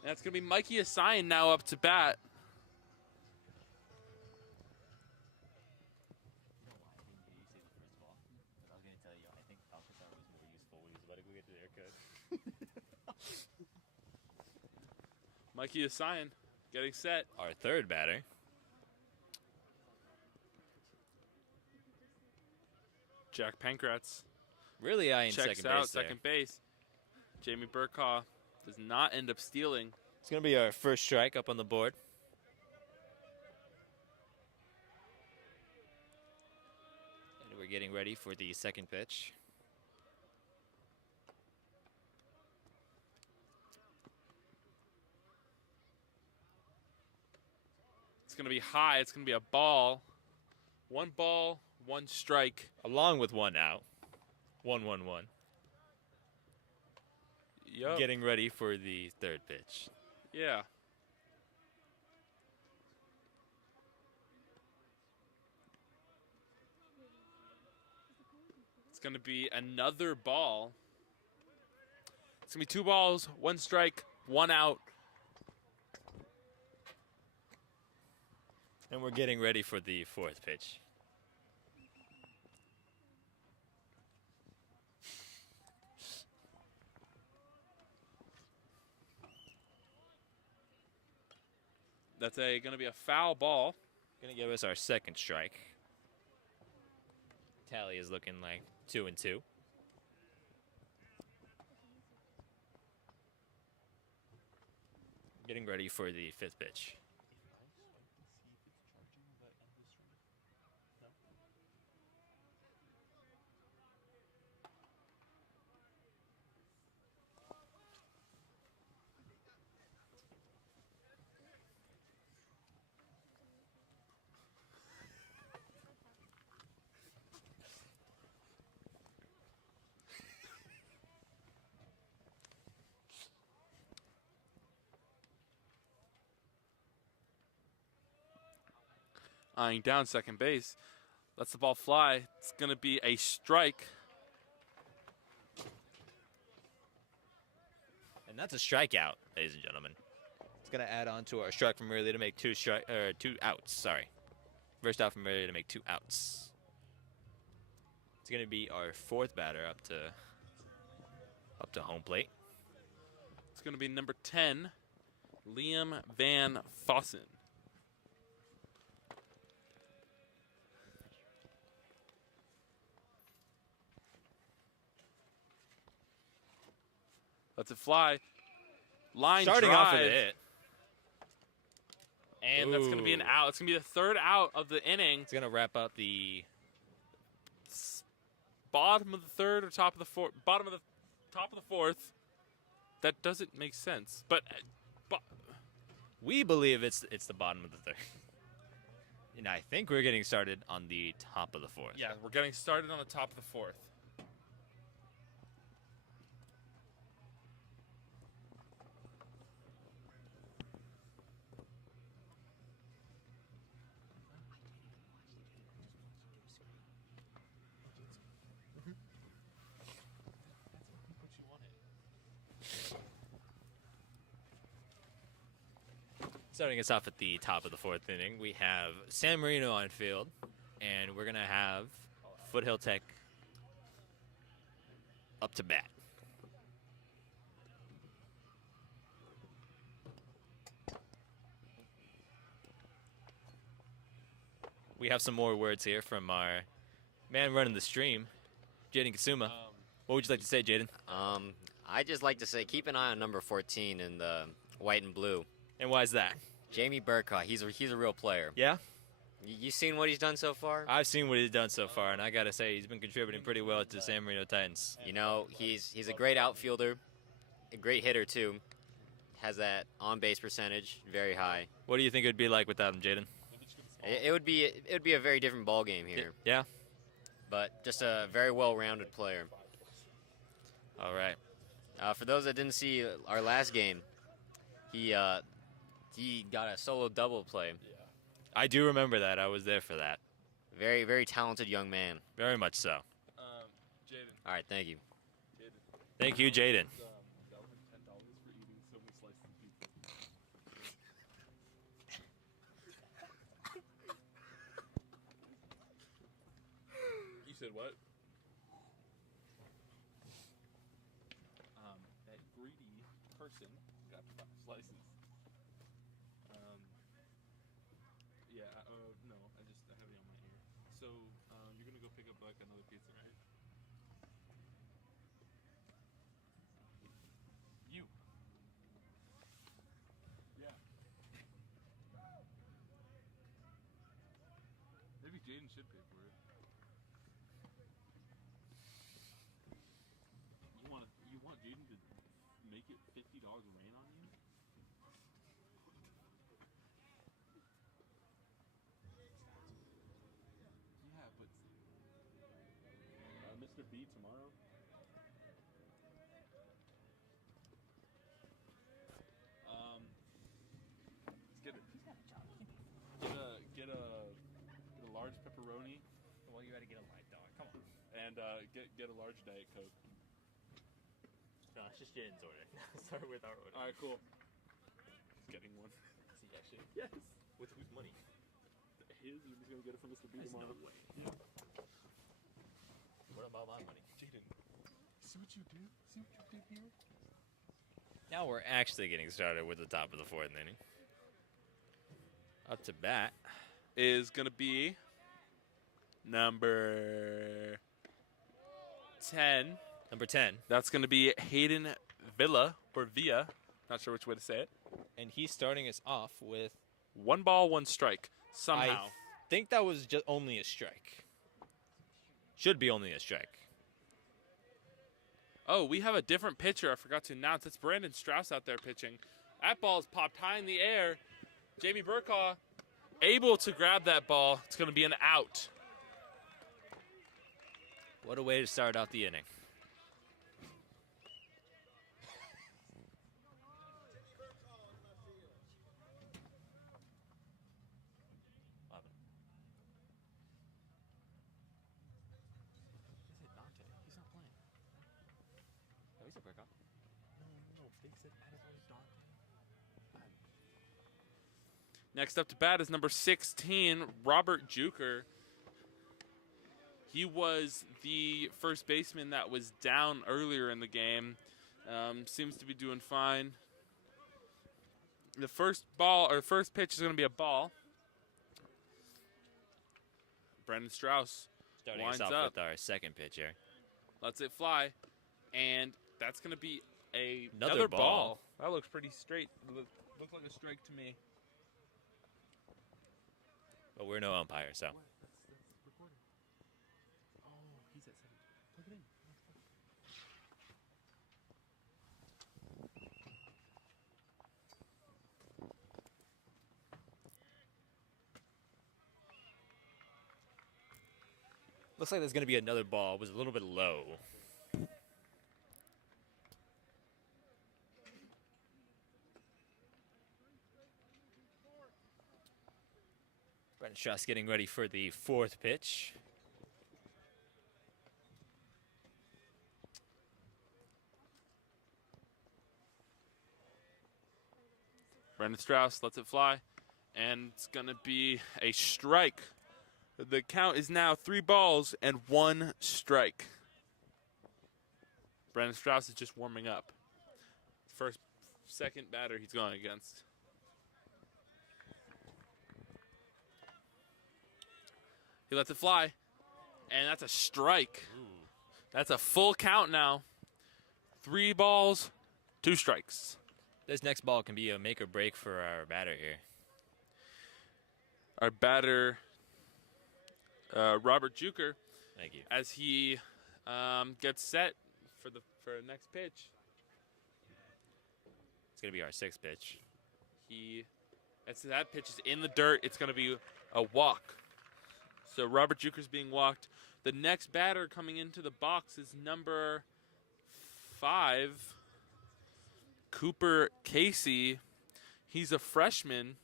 that's going to be Mikey Asayan now up to bat. Mikey Asayan getting set. Our third batter. Jack Pankratz Really eyeing checks second out base there. second base. Jamie Burkhaw does not end up stealing. It's going to be our first strike up on the board. And we're getting ready for the second pitch. It's going to be high. It's going to be a ball. One ball, one strike. Along with one out. 1-1-1. Yup. Getting ready for the third pitch. Yeah. It's going to be another ball. It's going to be 2 balls, 1 strike, 1 out. And we're getting ready for the fourth pitch. That's going to be a foul ball. Going to give us our second strike. Tally is looking like 2-2. Getting ready for the fifth pitch. Eyeing down second base. Lets the ball fly. It's going to be a strike. And that's a strikeout, ladies and gentlemen. It's going to add on to our strike from earlier to make two outs. Sorry. First out from earlier to make 2 outs. It's going to be our fourth batter up to home plate. It's going to be number 10, Liam Van Fossen. Lets it fly. Line Starting drive. off with it. And that's going to be an out. It's going to be the third out of the inning. It's going to wrap up the Bottom of the third or top of the fourth. Bottom of the top of the fourth. That doesn't make sense. But we believe it's the bottom of the third. And I think we're getting started on the top of the fourth. yeah, we're getting started on the top of the fourth. Starting us off at the top of the fourth inning, we have San Marino on field, and we're going to have Foothill Tech up to bat. We have some more words here from our man running the stream, Jaden Kasuma. What would you like to say, Jaden? I just like to say keep an eye on number 14 in the white and blue. And why is that? Jamie Burkhaw, he's a real player. Yeah? You seen what he's done so far? I've seen what he's done so far, and I got to say he's been contributing pretty well to the San Marino Titans. You know, he's a great outfielder, a great hitter too. Has that on-base percentage very high. What do you think it would be like without him, Jaden? It would be a very different ball game here. Yeah? But just a very well-rounded player. All right. For those that didn't see our last game, he got a solo double play. I do remember that. I was there for that. Very, very talented young man. Very much so. Jaden. All right, thank you. Thank you, Jaden. That was $10 for eating so many slices of pizza. You said what? That greedy person got 5 slices. Yeah, no, I have it on my ear. So, you're gonna go pick up like another pizza, right? You. Yeah. Maybe Jaden should pay for it. You want Jaden to make it $50 rain on you? Yeah, but Mr. B tomorrow. Let's get it. Get a large pepperoni. Well, you got to get a light dog. Come on. And get a large Diet Coke. No, it's just Jaden's order. Start with our order. All right, cool. He's getting one. Is he actually? Yes. With whose money? His. You're just gonna get it from Mr. B There's tomorrow. no way. Yeah. What about my money? Jaden, see what you do? See what you did here? Now we're actually getting started with the top of the 4th inning. Up to bat Is gonna be number 10. number 10, That's gonna be Hayden Villa or Villa. Not sure which way to say it. and he's starting us off with. 1 ball, 1 strike. Somehow. I think that was just only a strike. Should be only a strike. Oh, we have a different pitcher. I forgot to announce. It's Brandon Strauss out there pitching. That ball is popped high in the air. Jamie Burkhaw able to grab that ball. It's going to be an out. What a way to start out the inning. Next up to bat is number 16, Robert Juker. He was the first baseman that was down earlier in the game. Seems to be doing fine. The first pitch is going to be a ball. Brandon Strauss Starting winds us off up, with our second pitcher. lets it fly, and that's going to be Another another ball. ball. That looks pretty straight. Looks like a strike to me. But we're no umpire, so. That's recorded. Oh, he's at 7. Plug it in. Looks like there's going to be another ball. It was a little bit low. Brandon Strauss getting ready for the 4th pitch. Brandon Strauss lets it fly, and it's going to be a strike. The count is now 3 balls and 1 strike. Brandon Strauss is just warming up. Second batter he's going against. He lets it fly, and that's a strike. That's a full count now. 3 balls, 2 strikes. This next ball can be a make or break for our batter here. Our batter, Robert Juker, Thank you. as he gets set for the next pitch. It's going to be our 6th pitch. That pitch is in the dirt. It's going to be a walk. So Robert Juker's being walked. The next batter coming into the box is number 5, Cooper Casey. He's a freshman.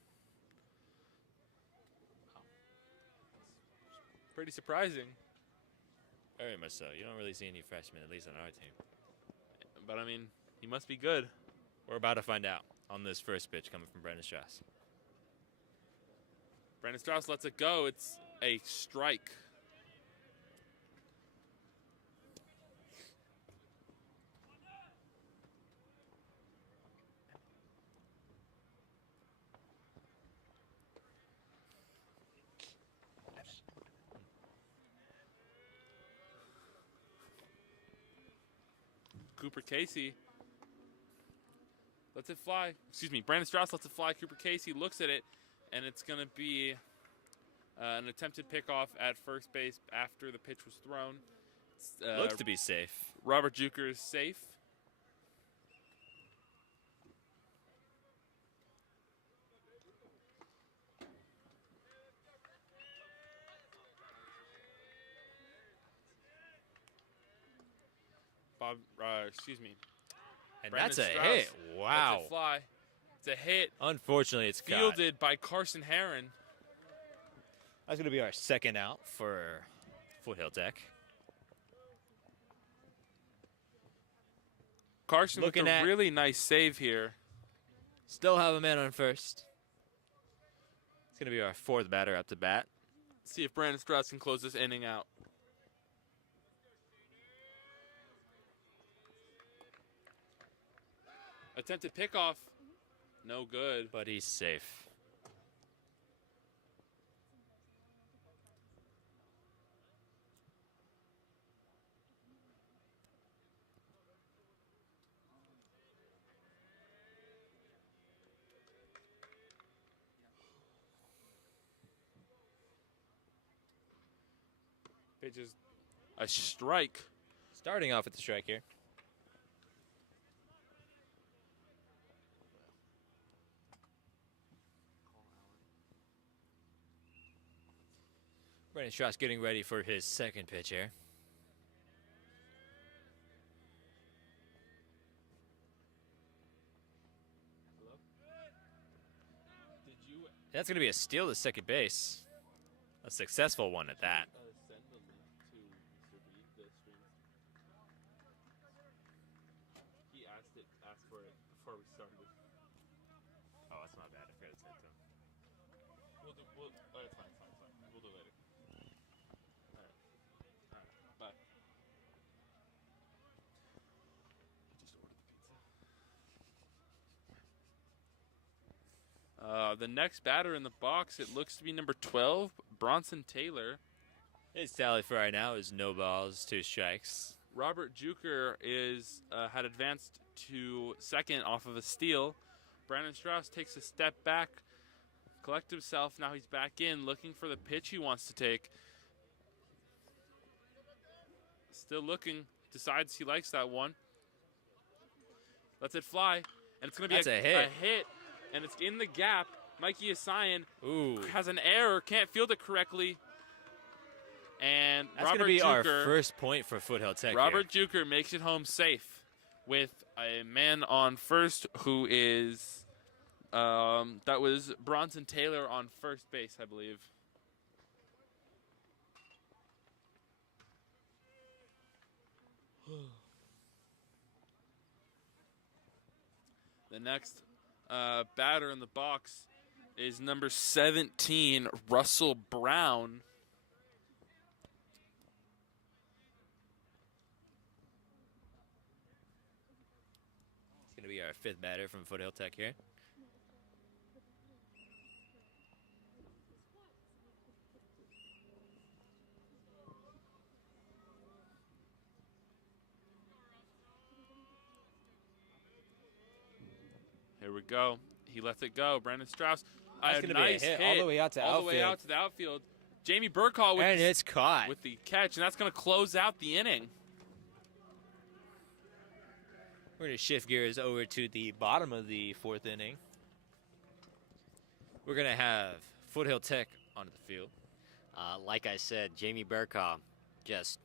Pretty surprising. Very much so. You don't really see any freshmen, at least on our team. But, I mean, he must be good. We're about to find out on this first pitch coming from Brandon Strauss. Brandon Strauss lets it go. It's a strike. Cooper Casey lets it fly. Excuse me, Brandon Strauss lets it fly. Cooper Casey looks at it, and it's going to be an attempted pickoff at first base after the pitch was thrown. Looks to be safe. Robert Juker is safe. Excuse me. And Brandon that's a Strauss hit. Wow. Lets it fly. It's a hit Unfortunately, it's caught. fielded by Carson Heron. That's going to be our 2nd out for Foothill Tech. Carson Looking with a at- really nice save here. Still have a man on first. It's going to be our 4th batter up to bat. See if Brandon Strauss can close this inning out. Attempted pickoff. No good. But he's safe. Pitch is a strike. Starting off with the strike here. Brandon Strauss getting ready for his 2nd pitch here. That's going to be a steal to second base. A successful one at that. Send the link to Mr. Reed, the stream. He asked for it before we started. Oh, that's not bad. I forgot to say it to him. It's fine. We'll do it later. All right. Bye. Just ordered the pizza. The next batter in the box, it looks to be number 12, Bronson Taylor. His tally for right now is no balls, 2 strikes. Robert Juker had advanced to 2nd off of a steal. Brandon Strauss takes a step back, collect himself. Now he's back in, looking for the pitch he wants to take. Still looking, decides he likes that one. Lets it fly, and it's going to be That's a hit. And it's in the gap. Mikey Asayan Ooh. has an error, can't field it correctly. And That's going to Robert be our Juker, first point for Foothill Tech Robert Juker makes it home safe with a man on first who is, that was Bronson Taylor on first base, I believe. The next batter in the box is number 17, Russell Brown. our fifth batter from Foothill Tech here. Here we go. He lets it go. Brandon Strauss. That's A gonna be a nice hit all the way out to all the way outfield. out to the outfield. Jamie Burkall with, And it's caught. with the catch, and that's going to close out the inning. We're going to shift gears over to the bottom of the fourth inning. We're going to have Foothill Tech onto the field. Like I said, Jamie Burkhaw just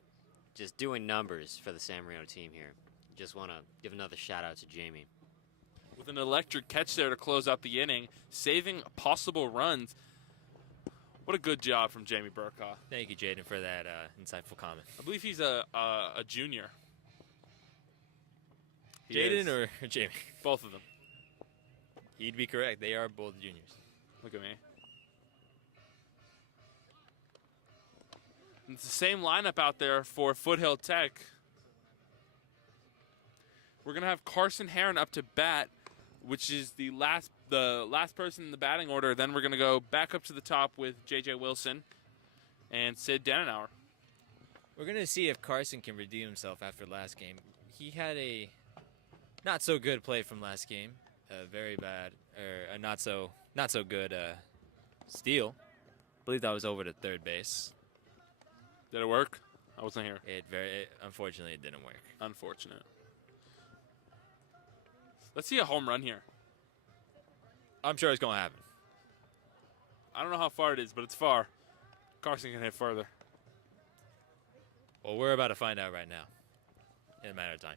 doing numbers for the San Marino team here. Just want to give another shout out to Jamie. With an electric catch there to close out the inning, saving possible runs. What a good job from Jamie Burkhaw. Thank you, Jaden, for that insightful comment. I believe he's a junior. He Jaden is. or Jamie? Both of them. You'd be correct. They are both juniors. Look at me. And it's the same lineup out there for Foothill Tech. We're going to have Carson Heron up to bat, which is the last person in the batting order. Then we're going to go back up to the top with J.J. Wilson and Sid Dannenauer. We're going to see if Carson can redeem himself after last game. He had a not so good play from last game. A very bad, or a not so good steal. I believe that was over to third base. Did it work? I wasn't here. Unfortunately, it didn't work. Unfortunate. Let's see a home run here. I'm sure it's going to happen. I don't know how far it is, but it's far. Carson can hit further. Well, we're about to find out right now in a matter of time.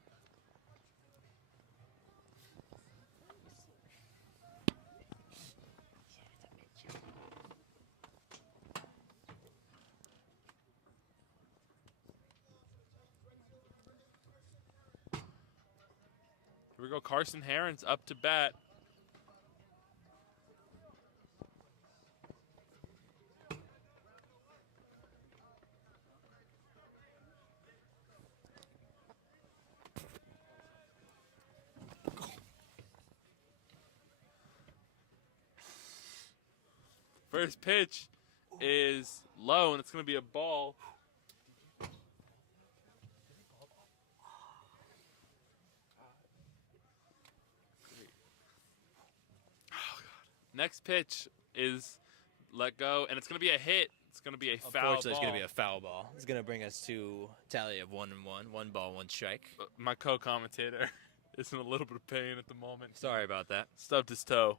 Here we go. Carson Heron's up to bat. First pitch is low, and it's going to be a ball. Next pitch is let go, and it's going to be a hit. It's going to be a foul ball. Unfortunately, it's going to be a foul ball. It's going to bring us to a tally of 1-1. 1 ball, 1 strike. My co-commentator is in a little bit of pain at the moment. Sorry about that. Stubbed his toe.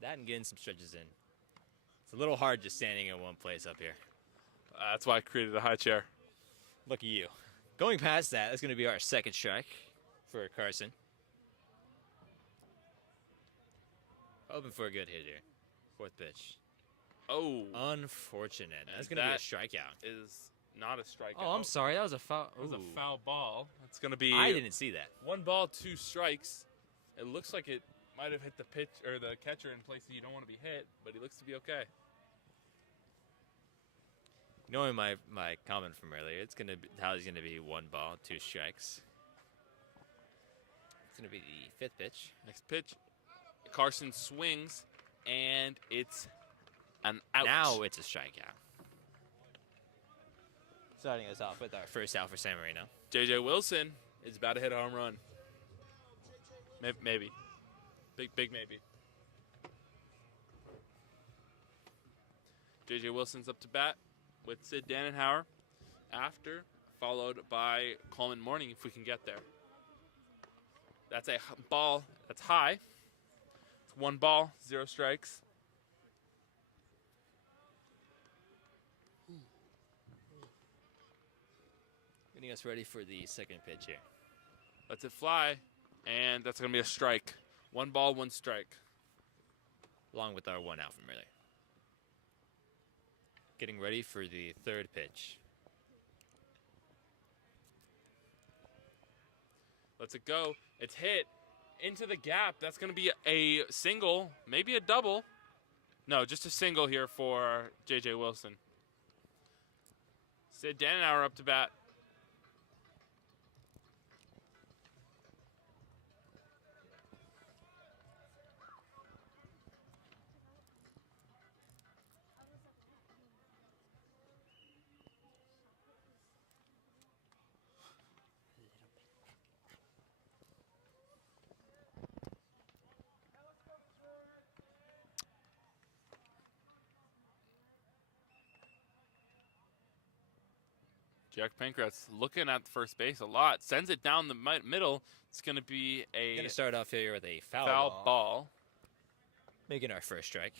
That and getting some stretches in. It's a little hard just standing in one place up here. That's why I created a high chair. Look at you. Going past that, that's going to be our second strike for Carson. Hoping for a good hit here. Fourth pitch. Oh. Unfortunate. That's going to be a strikeout. Is not a strikeout. Oh, I'm sorry. That was a foul. That was a foul ball. It's going to be. I didn't see that. 1 ball, 2 strikes. It looks like it might have hit the pitch or the catcher in places you don't want to be hit, but he looks to be okay. Knowing my comment from earlier, it's gonna be Hallie's gonna be 1 ball, 2 strikes. It's gonna be the 5th pitch. Next pitch, Carson swings, and it's an out. Now it's a strikeout. Starting us off with our first out for San Marino. J.J. Wilson is about to hit a home run. Maybe. Big maybe. J.J. Wilson's up to bat with Sid Dannenauer after, followed by Coleman Morning if we can get there. That's a ball that's high. It's 1 ball, 0 strikes. Getting us ready for the second pitch here. Lets it fly, and that's going to be a strike. 1 ball, 1 strike. Along with our 1 out from earlier. Getting ready for the third pitch. Lets it go. It's hit into the gap. That's going to be a single, maybe a double. No, just a single here for J.J. Wilson. Sid Danenauer up to bat. Jack Pankratz looking at the first base a lot. Sends it down the middle. It's going to be a Going to start off here with a foul ball. Making our first strike.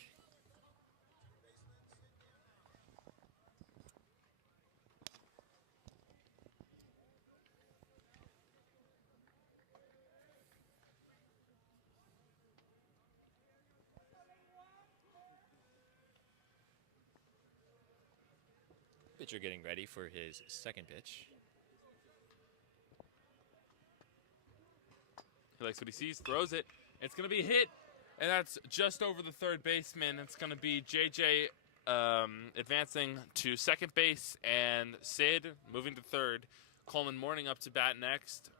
Pitcher getting ready for his second pitch. He likes what he sees, throws it. It's going to be hit, and that's just over the third baseman. It's going to be JJ advancing to second base, and Sid moving to third. Coleman Morning up to bat next.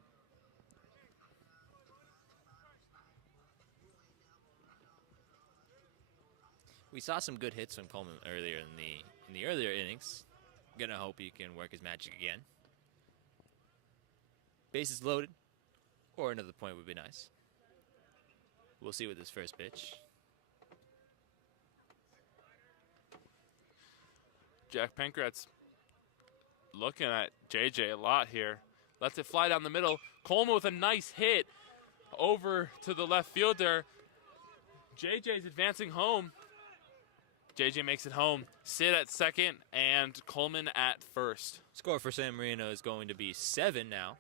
We saw some good hits from Coleman earlier in the earlier innings. Gonna hope he can work his magic again. Bases loaded, or another point would be nice. We'll see with this first pitch. Jack Pankratz looking at JJ a lot here. Lets it fly down the middle. Coleman with a nice hit over to the left fielder. JJ's advancing home. JJ makes it home. Sid at second and Coleman at first. Score for San Marino is going to be 7 now,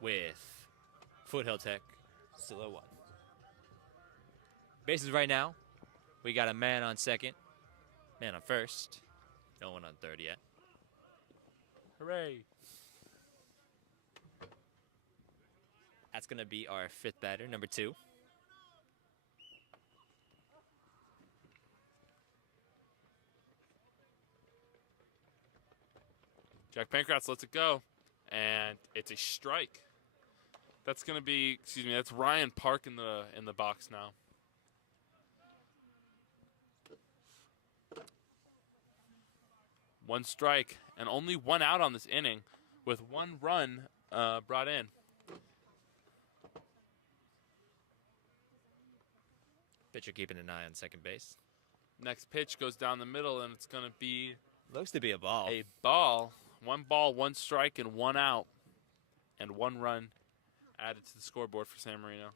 with Foothill Tech still at 1. Bases right now, we got a man on second, man on first, no one on third yet. Hooray. That's going to be our fifth batter, number 2. Jack Pankratz lets it go, and it's a strike. That's going to be, that's Ryan Park in the box now. One strike and only one out on this inning with one run brought in. Pitcher keeping an eye on second base. Next pitch goes down the middle, and it's going to be Looks to be a ball. a ball. 1 ball, 1 strike, and 1 out. And 1 run added to the scoreboard for San Marino.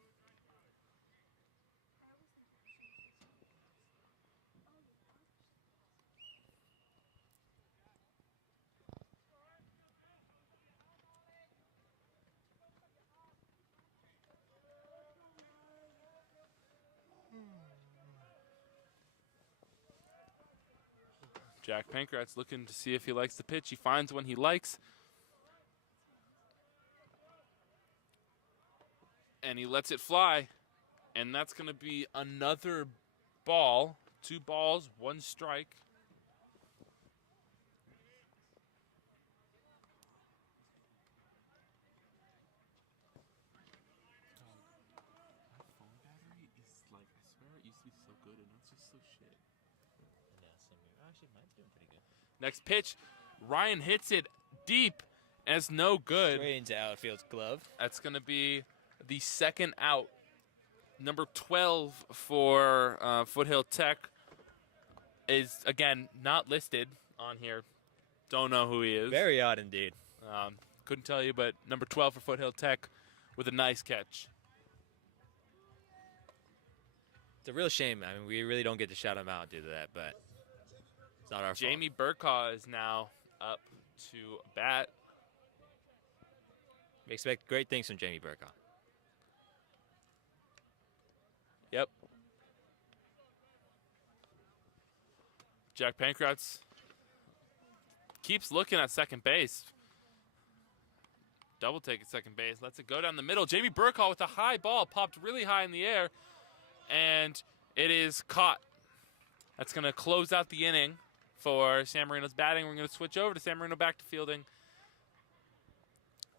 Jack Pankratz looking to see if he likes the pitch. He finds one he likes. And he lets it fly. And that's going to be another ball. 2 balls, 1 strike. That phone battery is like, I swear it used to be so good, and it's just so shit. Actually, mine's doing pretty good. Next pitch, Ryan hits it deep, and it's no good. Straight into outfield's glove. That's going to be the second out. Number 12 for Foothill Tech is, again, not listed on here. Don't know who he is. Very odd indeed. Couldn't tell you, but number 12 for Foothill Tech with a nice catch. It's a real shame. I mean, we really don't get to shout him out due to that, but it's not our Jamie Burkaw is now up to bat. fault. We expect great things from Jamie Burkaw. Yep. Jack Pankratz keeps looking at second base. Double take at second base. Lets it go down the middle. Jamie Burkaw with a high ball. Popped really high in the air. And it is caught. That's going to close out the inning for San Marino's batting. We're going to switch over to San Marino back to fielding.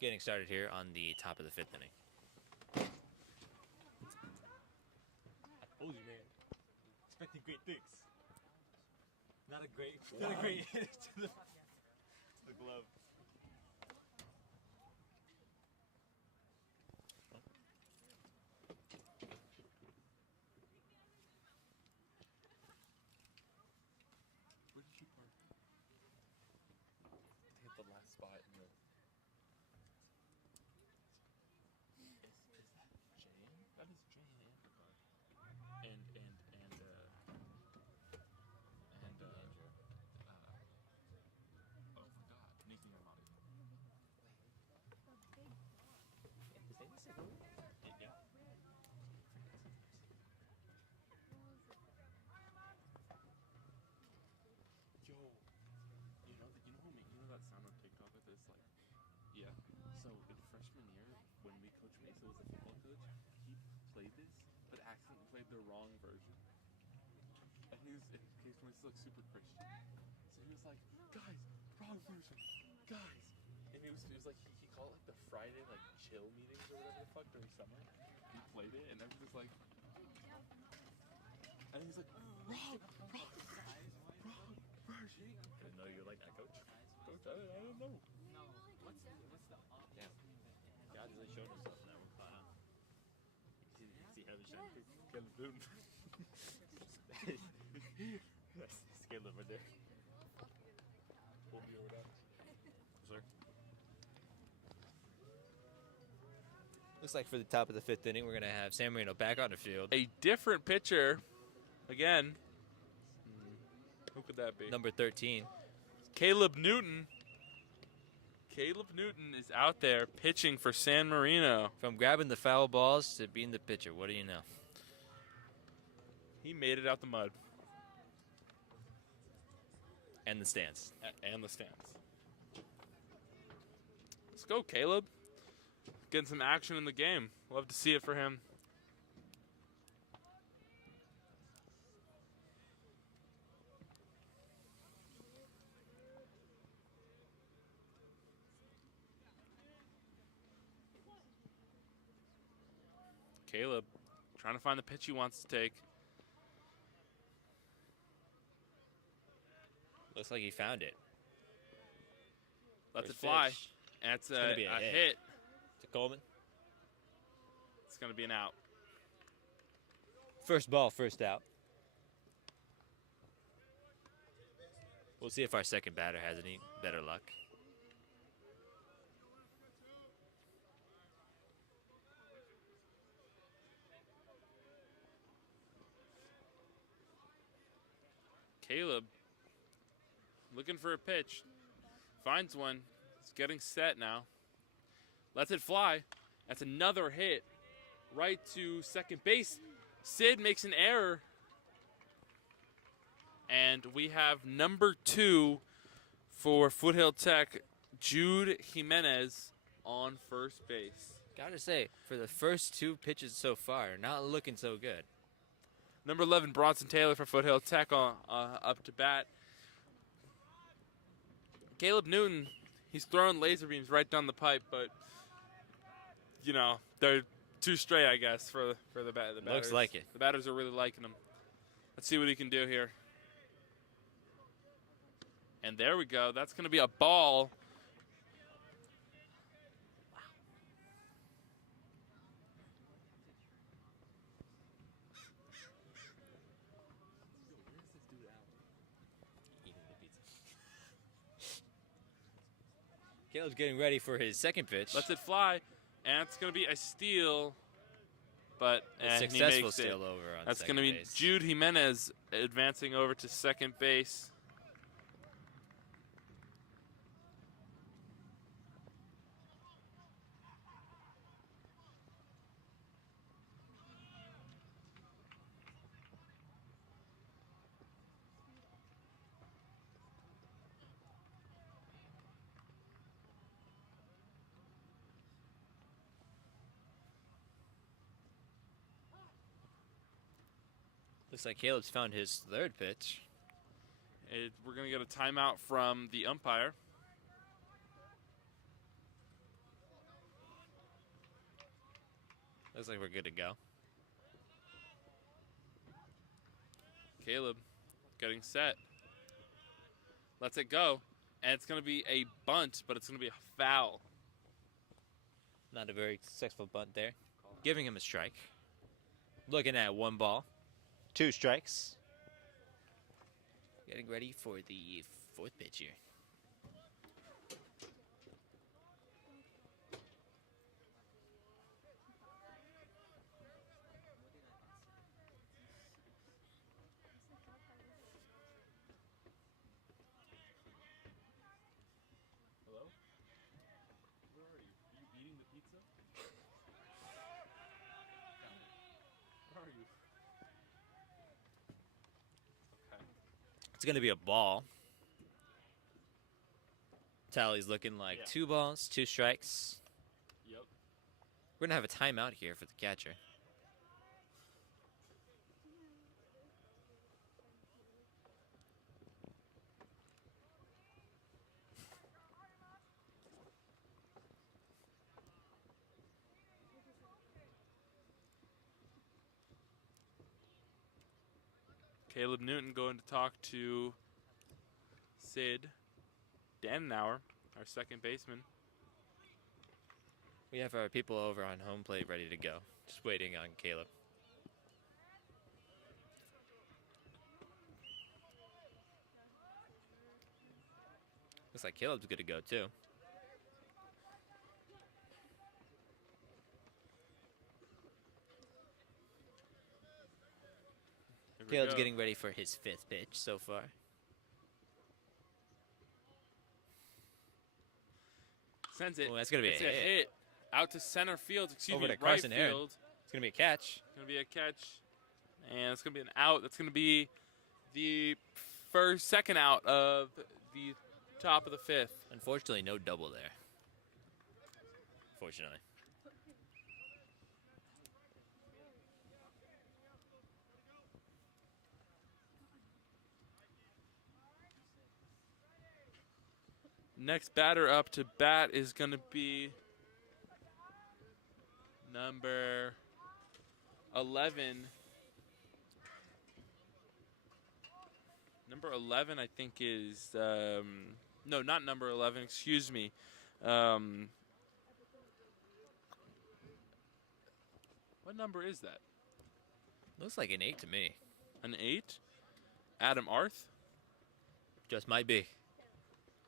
Getting started here on the top of the 5th inning. I told you, man. Expecting great things. Not a great hit to the glove. Where did you park? Hit the last spot in the. Is that Jane? That is Jane and the car. And oh my God, Nathan Armani. Yo, you know that sound on TikTok with this like, yeah. So in freshman year, when we Coach Mesa was a football coach, he played this, but accidentally played the wrong version. And he was, Coach Mesa like super Christian, so he was like, guys, wrong version, guys. And he was like he called it like the Friday like chill meetings or whatever the fuck during summer. He played it, and everyone was like, and he's like, wrong version. I didn't know you were like that, Coach. Coach, I don't know. God really showed himself in that one. See how they shine. Caleb Newton. That's Caleb right there. We'll be over that. Sir. Looks like for the top of the 5th inning, we're going to have San Marino back on the field. A different pitcher, again. Who could that be? Number 13. Caleb Newton. Caleb Newton is out there pitching for San Marino. From grabbing the foul balls to being the pitcher, what do you know? He made it out the mud. And the stance. And the stands. Let's go, Caleb. Getting some action in the game. Love to see it for him. Caleb trying to find the pitch he wants to take. Looks like he found it. Lets it First fly. pitch. And it's gonna be a a hit. hit. To Coleman. It's going to be an out. First ball, first out. We'll see if our second batter has any better luck. Caleb looking for a pitch. Finds one. It's getting set now. Lets it fly. That's another hit. Right to second base. Sid makes an error. And we have number 2 for Foothill Tech, Jude Jimenez, on first base. Gotta say, for the first 2 pitches so far, not looking so good. Number 11, Bronson Taylor for Foothill Tech up to bat. Caleb Newton, he's throwing laser beams right down the pipe, but, you know, they're too straight, I guess, for the batters. Looks like it. The batters are really liking him. Let's see what he can do here. And there we go. That's going to be a ball. Caleb's getting ready for his second pitch. Lets it fly, and it's going to be a steal. But A he successful makes it. steal over on That's second going to be base. Jude Jimenez advancing over to second base. Looks like Caleb's found his third pitch. We're going to get a timeout from the umpire. Looks like we're good to go. Caleb getting set. Lets it go. And it's going to be a bunt, but it's going to be a foul. Not a very successful bunt there. Giving him a strike. Looking at 1 ball, 2 strikes. Getting ready for the 4th pitch here. Hello? Where are you? Are you eating the pizza? Where are you? Okay. It's going to be a ball. Tally's looking like 2 balls, 2 strikes. Yep. We're going to have a timeout here for the catcher. Caleb Newton going to talk to Sid Dannauer, our second baseman. We have our people over on home plate ready to go. Just waiting on Caleb. Looks like Caleb's good to go too. Here we Caleb's go. getting ready for his 5th pitch so far. Sends it. Oh, that's gonna be It's a hit. out to center field. Excuse Over me, to right Carson Aaron. field. It's going to be a catch. Gonna be a catch, and it's gonna be an out. That's gonna be the second out of the top of the 5th. Unfortunately, no double there. Fortunately. Next batter up to bat is gonna be number 11. Number 11, I think, is no, not number 11. Excuse me. What number is that? Looks like an 8 to me. An 8? Adam Arth? Just might be.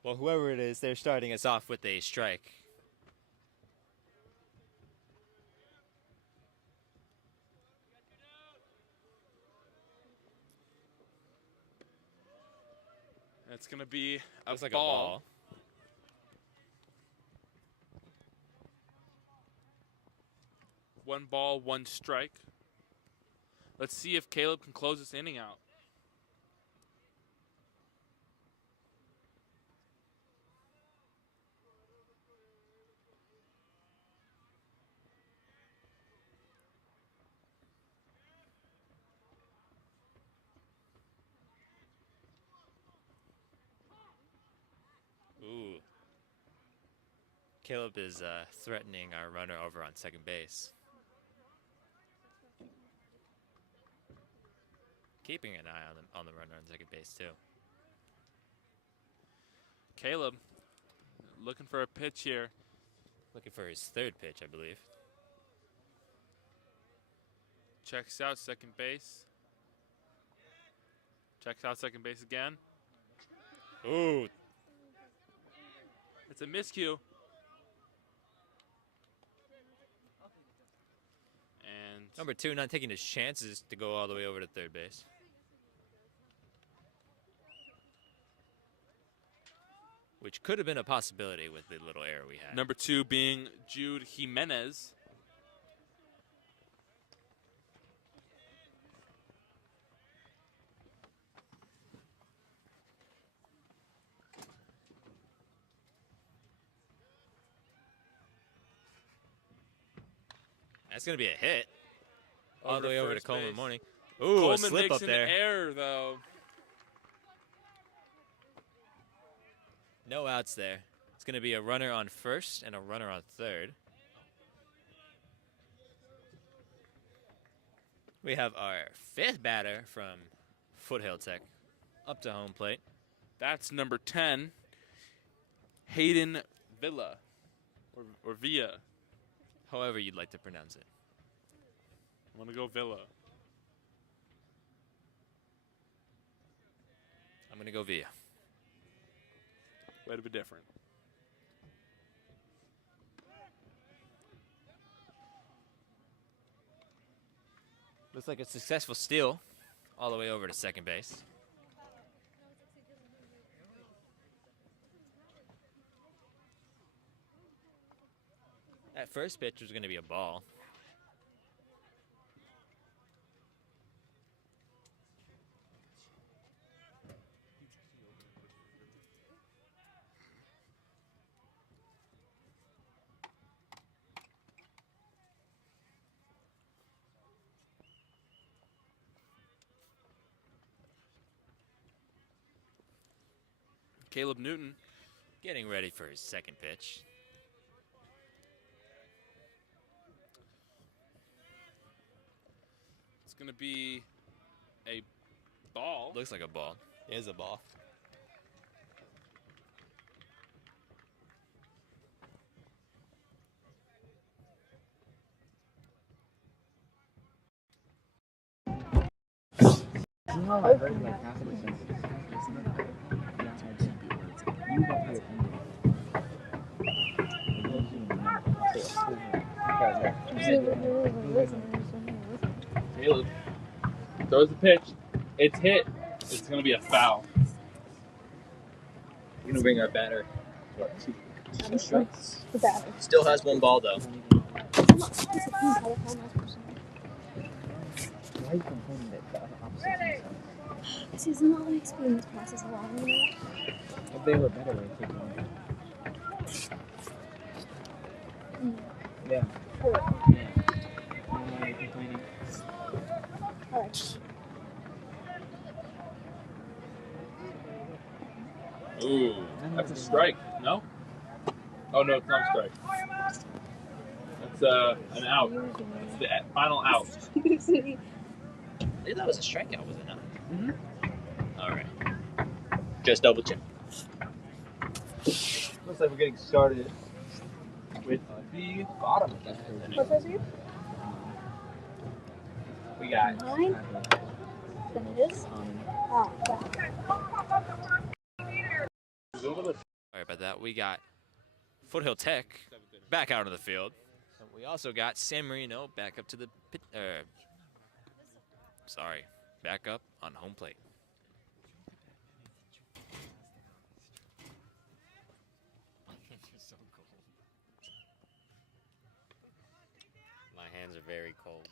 Well, whoever it is, they're starting us off with a strike. That's gonna be a Looks like ball. a ball. One ball, 1 strike. Let's see if Caleb can close this inning out. Ooh. Caleb is threatening our runner over on second base. Keeping an eye on the runner on second base too. Caleb looking for a pitch here. Looking for his 3rd pitch, I believe. Checks out second base. Checks out second base again. Ooh. It's a miscue. And Number 2 not taking his chances to go all the way over to 3rd base. Which could have been a possibility with the little error we had. number 2 being Jude Jimenez. That's going to be a hit. All Over the to way over to first Coleman base. Morning. Ooh, Coleman a slip makes up an there. error, though. No outs there. It's going to be a runner on first and a runner on third. We have our fifth batter from Foothill Tech up to home plate. That's number 10, Hayden Villa, or Villa. However you'd like to pronounce it. I'm going to go Villa. I'm going to go Villa. Way to be different. Looks like a successful steal all the way over to second base. That first pitch was going to be a ball. Caleb Newton. Getting ready for his second pitch. It's going to be a ball. Looks like a ball. It is a ball. Caleb throws the pitch. It's hit. It's going to be a foul. We're gonna bring our batter. The batter. Still has one ball though. This is not like explaining this process along, you know? If they were better, we'd take one. Yeah. Alright. Ooh, that's a strike. No? Oh, no, it's not a strike. That's an out. It's the final out. I think that was a strikeout, was it not? Mhm. All right. Just double check. Looks like we're getting started with the bottom. What size are you? We got 9? Then it is? Oh, wow. Sorry about that. We got Foothill Tech back out of the field. And we also got San Marino back up to the pit. Back up on home plate. My hands are very cold.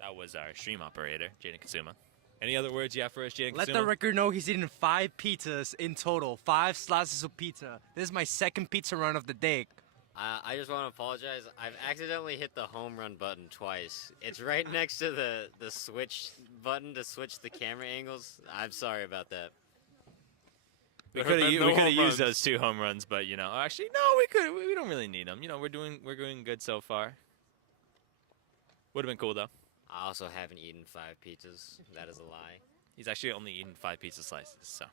That was our stream operator, Jaden Katsuma. Any other words you have for us, Jaden Let Katsuma? the record know he's eaten 5 pizzas in total. 5 slices of pizza. This is my second pizza run of the day. I just want to apologize. I've accidentally hit the home run button twice. It's right next to the switch button to switch the camera angles. I'm sorry about that. We There could have have been no home used runs. those 2 home runs, but you know, actually no, we could. We don't really need them. You know, we're doing good so far. Would have been cool though. I also haven't eaten 5 pizzas. That is a lie. He's actually only eaten 5 pizza slices, so.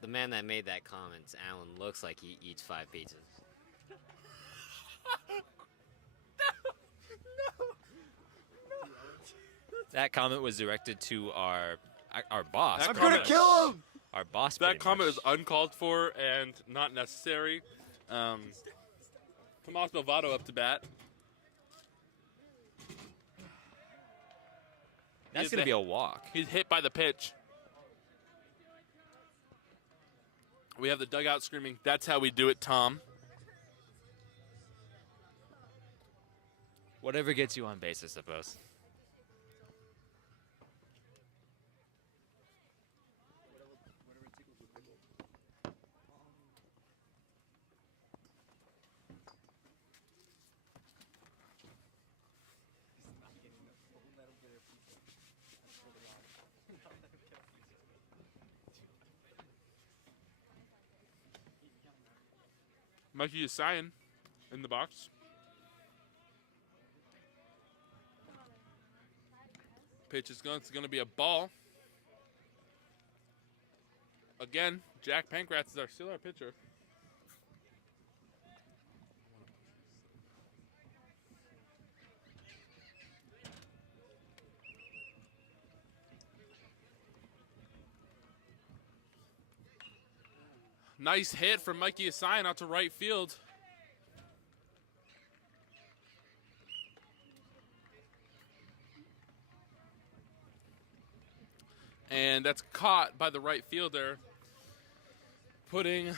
The man that made that comment, Alan, looks like he eats 5 pizzas. That comment was directed to our boss. That pretty comment- much. kill him! Our boss. That pretty comment much. is uncalled for and not necessary. Tomas Belvado up to bat. That's He's gonna the- be a walk. He's hit by the pitch. We have the dugout screaming, "That's how we do it, Tom." Whatever gets you on base, I suppose. Mikey is sign in the box. Pitch is going. It's going to be a ball. Again, Jack Pankratz is still our pitcher. Nice hit from Mikey Assign out to right field. And that's caught by the right fielder, putting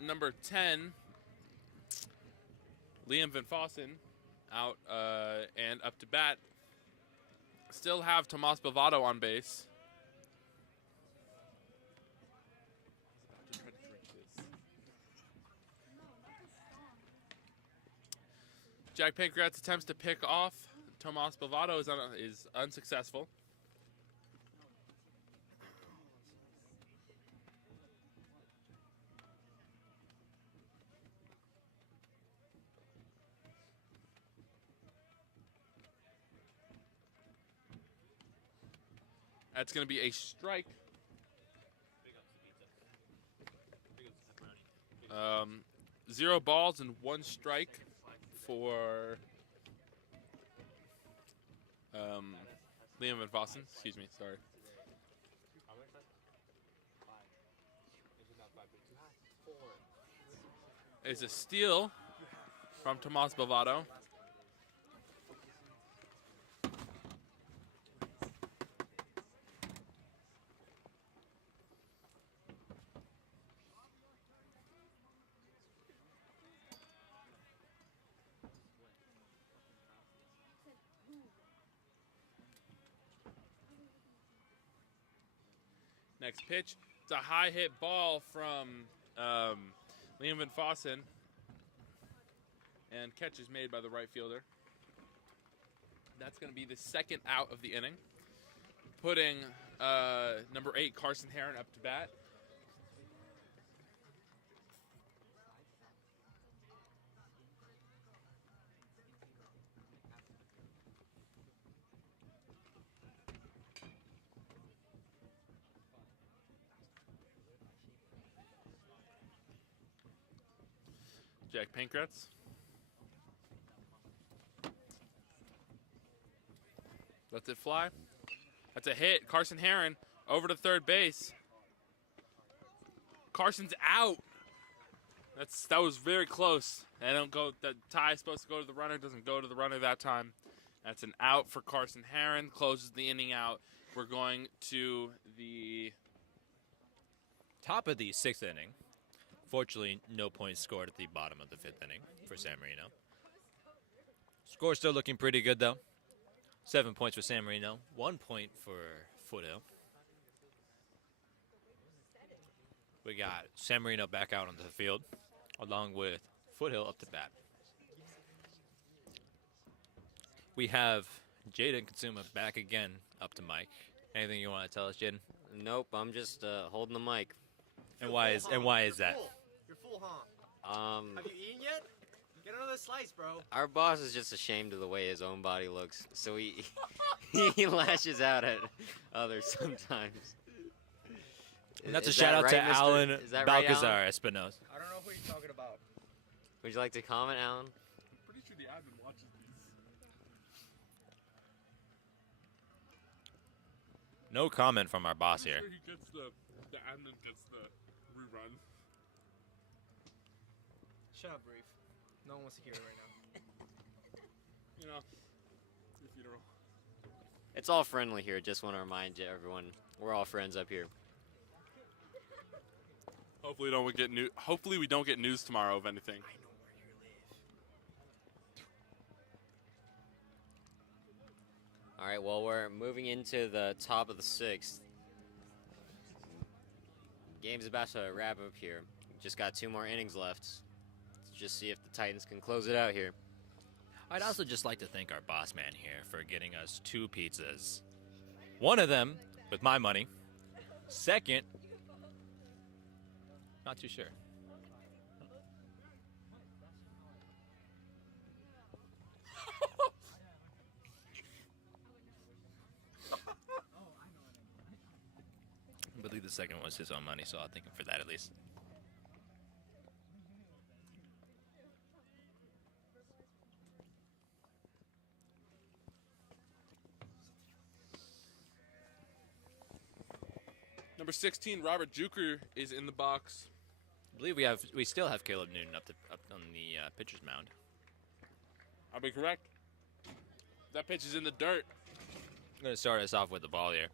number 10, Liam Van Fossen, out and up to bat. Still have Tomas Bovado on base. Jack Pankratz attempts to pick off. Tomas Bovado is unsuccessful. That's going to be a strike. 0 balls and 1 strike for Liam Van Fossen. Excuse me, sorry. It's a steal from Tomas Bovado. Next pitch, it's a high hit ball from Liam Van Fossen, and catch is made by the right fielder. That's going to be the second out of the inning, putting number 8, Carson Heron, up to bat. Jack Pankratz. Lets it fly. That's a hit. Carson Heron over to third base. Carson's out. That was very close. The tie is supposed to go to the runner. Doesn't go to the runner that time. That's an out for Carson Heron. Closes the inning out. We're going to the Top of the 6th inning. Fortunately, no points scored at the bottom of the 5th inning for San Marino. Score still looking pretty good, though. 7 points for San Marino, 1 point for Foothill. We got San Marino back out onto the field, along with Foothill up to bat. We have Jaden Katsuma back again up to Mike. Anything you want to tell us, Jaden? Nope, I'm just holding the mic. And why is that? You're full, huh? Have you eaten yet? Get another slice, bro. Our boss is just ashamed of the way his own body looks, so he he lashes out at others sometimes. And that's a Is shout that out right, to Mr. Alan Is that right, Balcazar Alan? Espinosa. I don't know who you're talking about. Would you like to comment, Alan? Pretty sure the admin watches these. No comment from our boss here. Pretty sure he gets the admin gets the rerun. Shut up, Brief. No one wants to hear it right now. You know, your funeral. It's all friendly here. Just want to remind you, everyone, we're all friends up here. Hopefully we don't get news tomorrow of anything. All right, well, we're moving into the top of the 6th. Game's about to wrap up here. Just got 2 more innings left. Let's just see if the Titans can close it out here. I'd also just like to thank our boss man here for getting us 2 pizzas. One of them with my money. Second, not too sure. the second one was his own money, so I'll thank him for that at least. Number 16, Robert Juker is in the box. I believe we still have Caleb Newton up on the pitcher's mound. I'll be correct. That pitch is in the dirt. I'm going to start us off with the ball here.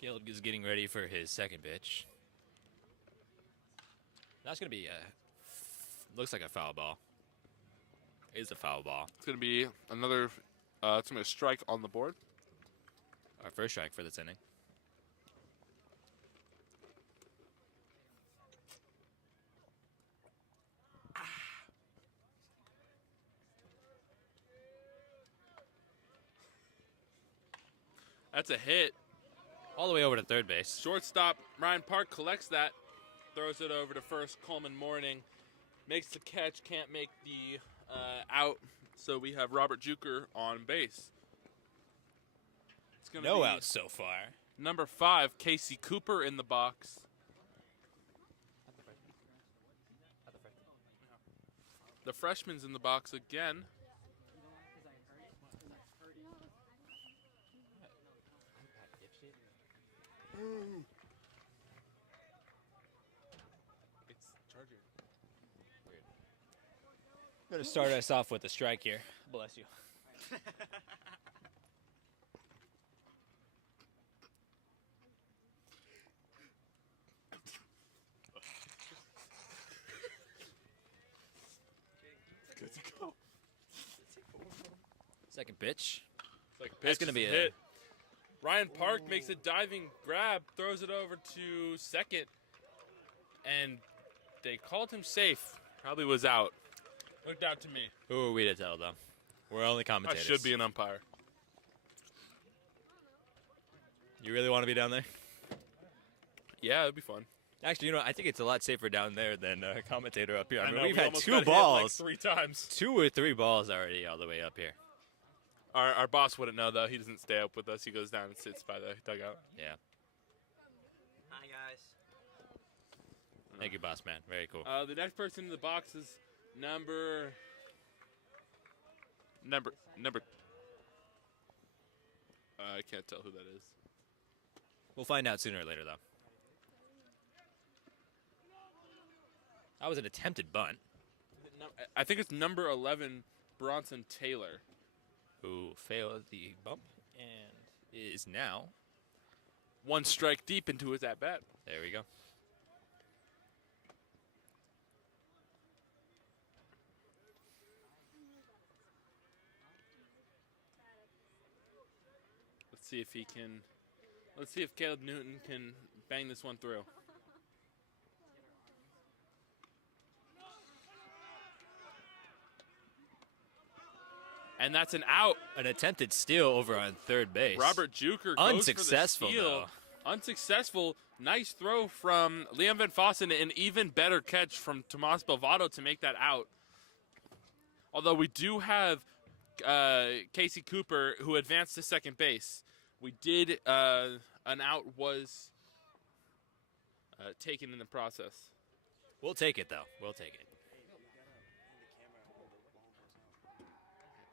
Caleb is getting ready for his second pitch. That's going to be looks like a foul ball. Is a foul ball. It's going to be another, it's going to strike on the board. Our first strike for this inning. That's a hit. All the way over to third base. Shortstop Ryan Park collects that, throws it over to first. Coleman Morning makes the catch, can't make the out. So we have Robert Juker on base. It's gonna No be outs so far. number 5, Casey Cooper in the box. The freshman's in the box again. It's Charger. I'm going to start us off with a strike here. Bless you. Good to go. Second pitch. Like That's gonna be a hit. Ryan Park makes a diving grab, throws it over to second, and they called him safe. Probably was out. Looked out to me. Who are we to tell, though? We're only I commentators. should be an umpire. You really want to be down there? Yeah, it'd be fun. Actually, you know, I think it's a lot safer down there than a commentator up here. I mean, know, we've we had almost 2 got hit, like, balls. 3 times. 2 or 3 balls already all the way up here. Our boss wouldn't know, though. He doesn't stay up with us. He goes down and sits by the dugout. Yeah. Hi, guys. Thank you, boss man. Very cool. The next person in the box is number. I can't tell who that is. We'll find out sooner or later, though. That was an attempted bunt. I think it's number 11, Bronson Taylor. Who failed the bump and is now. 1 strike deep into his at bat. There we go. Let's see if he can. Let's see if Caleb Newton can bang this one through. And that's an out. An attempted steal over on third base. Robert Juker goes Unsuccessful, for the steal. Unsuccessful. Nice throw from Liam Van Fossen. An even better catch from Tomas Belvado to make that out. Although we do have Casey Cooper, who advanced to second base. We did, an out was taken in the process. We'll take it, though. We'll take it.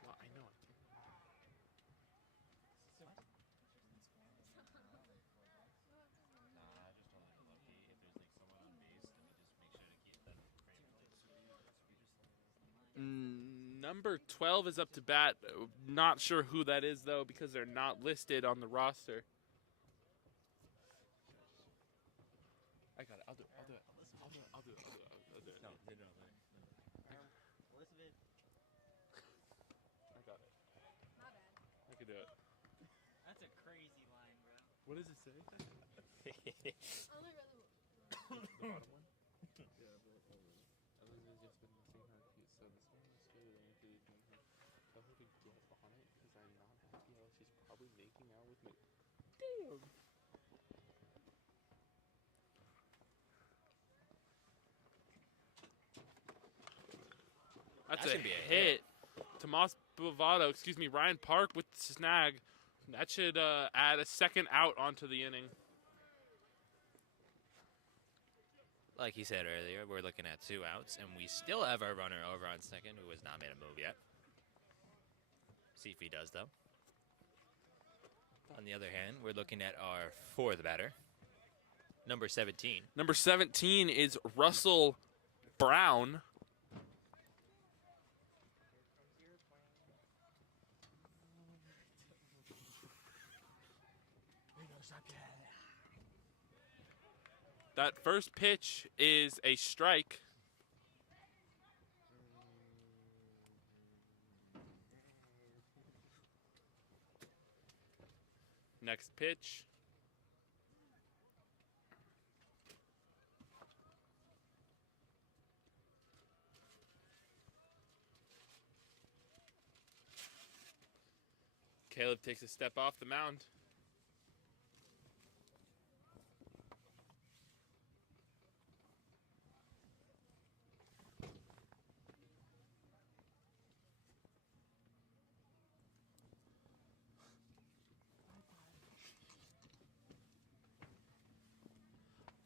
Well, I know. Number 12 is up to bat. Not sure who that is, though, because they're not listed on the roster. I got it. I'll do it. I'll do it. I'll do it. I'll do it. No. I got it. I can do it. That's a crazy line, bro. What does it say? I only read the The bottom one? Yeah, but Ellen has just been missing her feet, so this one is really into tell her to get on it because I'm not happy how she's probably making out with me. Damn. That's That a should be a hit. Tomas Bovado, Ryan Park with the snag. That should add a second out onto the inning. Like he said earlier, we're looking at 2 outs, and we still have our runner over on second who has not made a move yet. See if he does, though. On the other hand, we're looking at our 4th batter, number 17. Number 17 is Russell Brown. That first pitch is a strike. Next pitch. Caleb takes a step off the mound.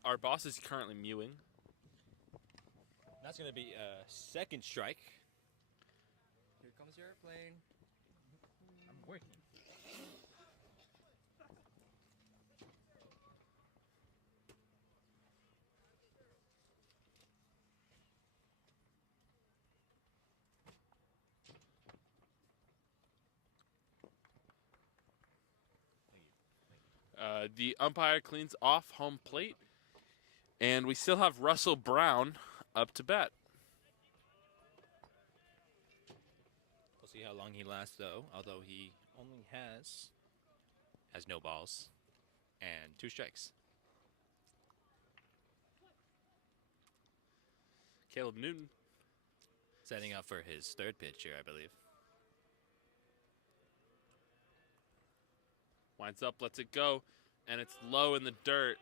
Our boss is currently mewing. That's going to be a 2nd strike. Here comes your airplane. I'm working. The umpire cleans off home plate, and we still have Russell Brown up to bat. We'll see how long he lasts, though, although he only has no balls and 2 strikes. Caleb Newton. Setting up for his 3rd pitch here, I believe. Winds up, lets it go, and it's low in the dirt.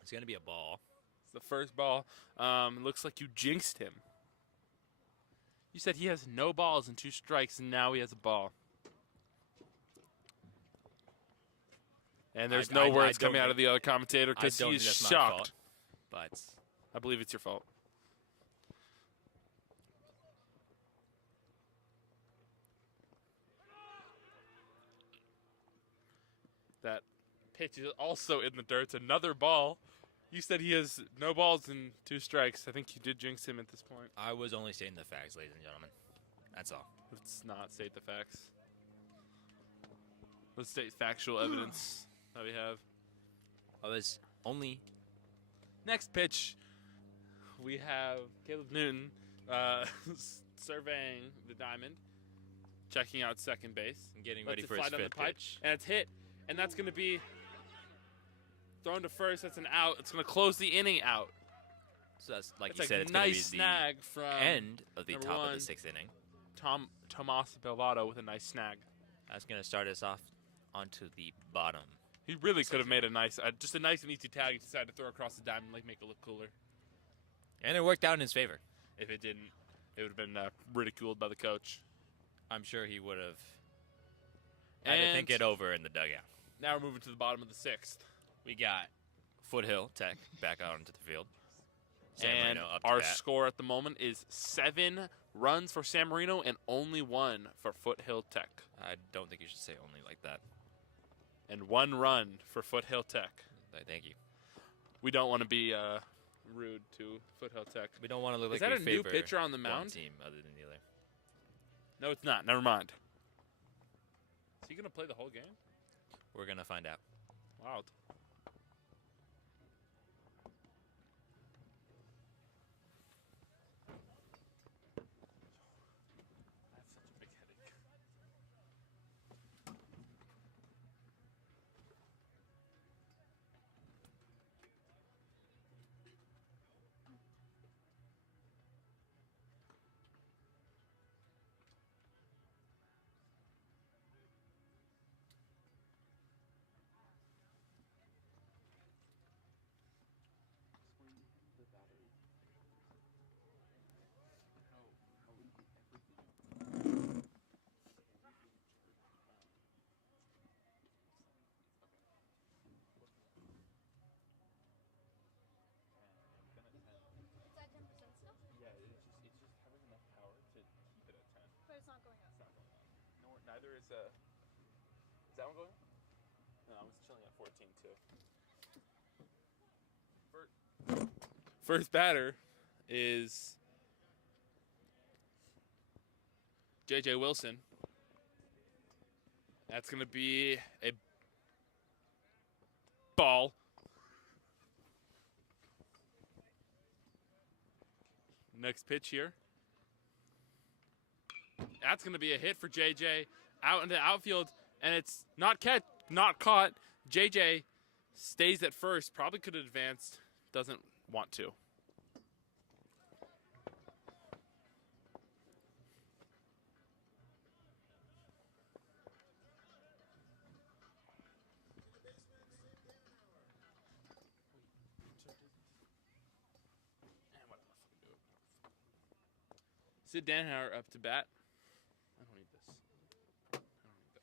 It's going to be a ball. It's the first ball. Looks like you jinxed him. You said he has no balls and 2 strikes, and now he has a ball. And there's no words don't coming out of the other commentator because I don't he is think that's my shocked. fault, but I believe it's your fault. That pitch is also in the dirt. It's another ball. You said he has no balls and 2 strikes. I think you did jinx him at this point. I was only stating the facts, ladies and gentlemen. That's all. Let's not state the facts. Let's state factual evidence that we have. I was only... Next pitch, we have Caleb Newton surveying the diamond, checking out second base, and getting lets ready it for his fly down 5th the pipe, pitch. and it's hit. And that's going to be thrown to first. That's an out. It's going to close the inning out. So that's, like It's you a said, it's going to be nice the snag from end of the number top one. of the 6th inning. Tomas Belvado with a nice snag. That's going to start us off onto the bottom. He really could have made a nice, just a nice and easy tag. He decided to throw across the diamond, like make it look cooler. And it worked out in his favor. If it didn't, it would have been ridiculed by the coach. I'm sure he would have had to And think it over in the dugout. now we're moving to the bottom of the 6th. We got Foothill Tech back out onto the field. San And Marino up to our bat. score at the moment is 7 runs for San Marino and only 1 for Foothill Tech. I don't think you should say only like that. And 1 run for Foothill Tech. Thank you. We don't want to be rude to Foothill Tech. We don't want to look Is like that we a new favor pitcher on the one mound? team other than the other. No, it's not. Never mind. Is he going to play the whole game? We're going to find out. Wild. That's such a big headache. Is that one going? No, I was chilling at 14 too. First batter is J.J. Wilson. That's going to be a ball. Next pitch here. That's going to be a hit for JJ out into the outfield, and it's not caught. JJ stays at first. Probably could have advanced. Doesn't want to. Sid Danhauer up to bat. I don't need this. I don't need that.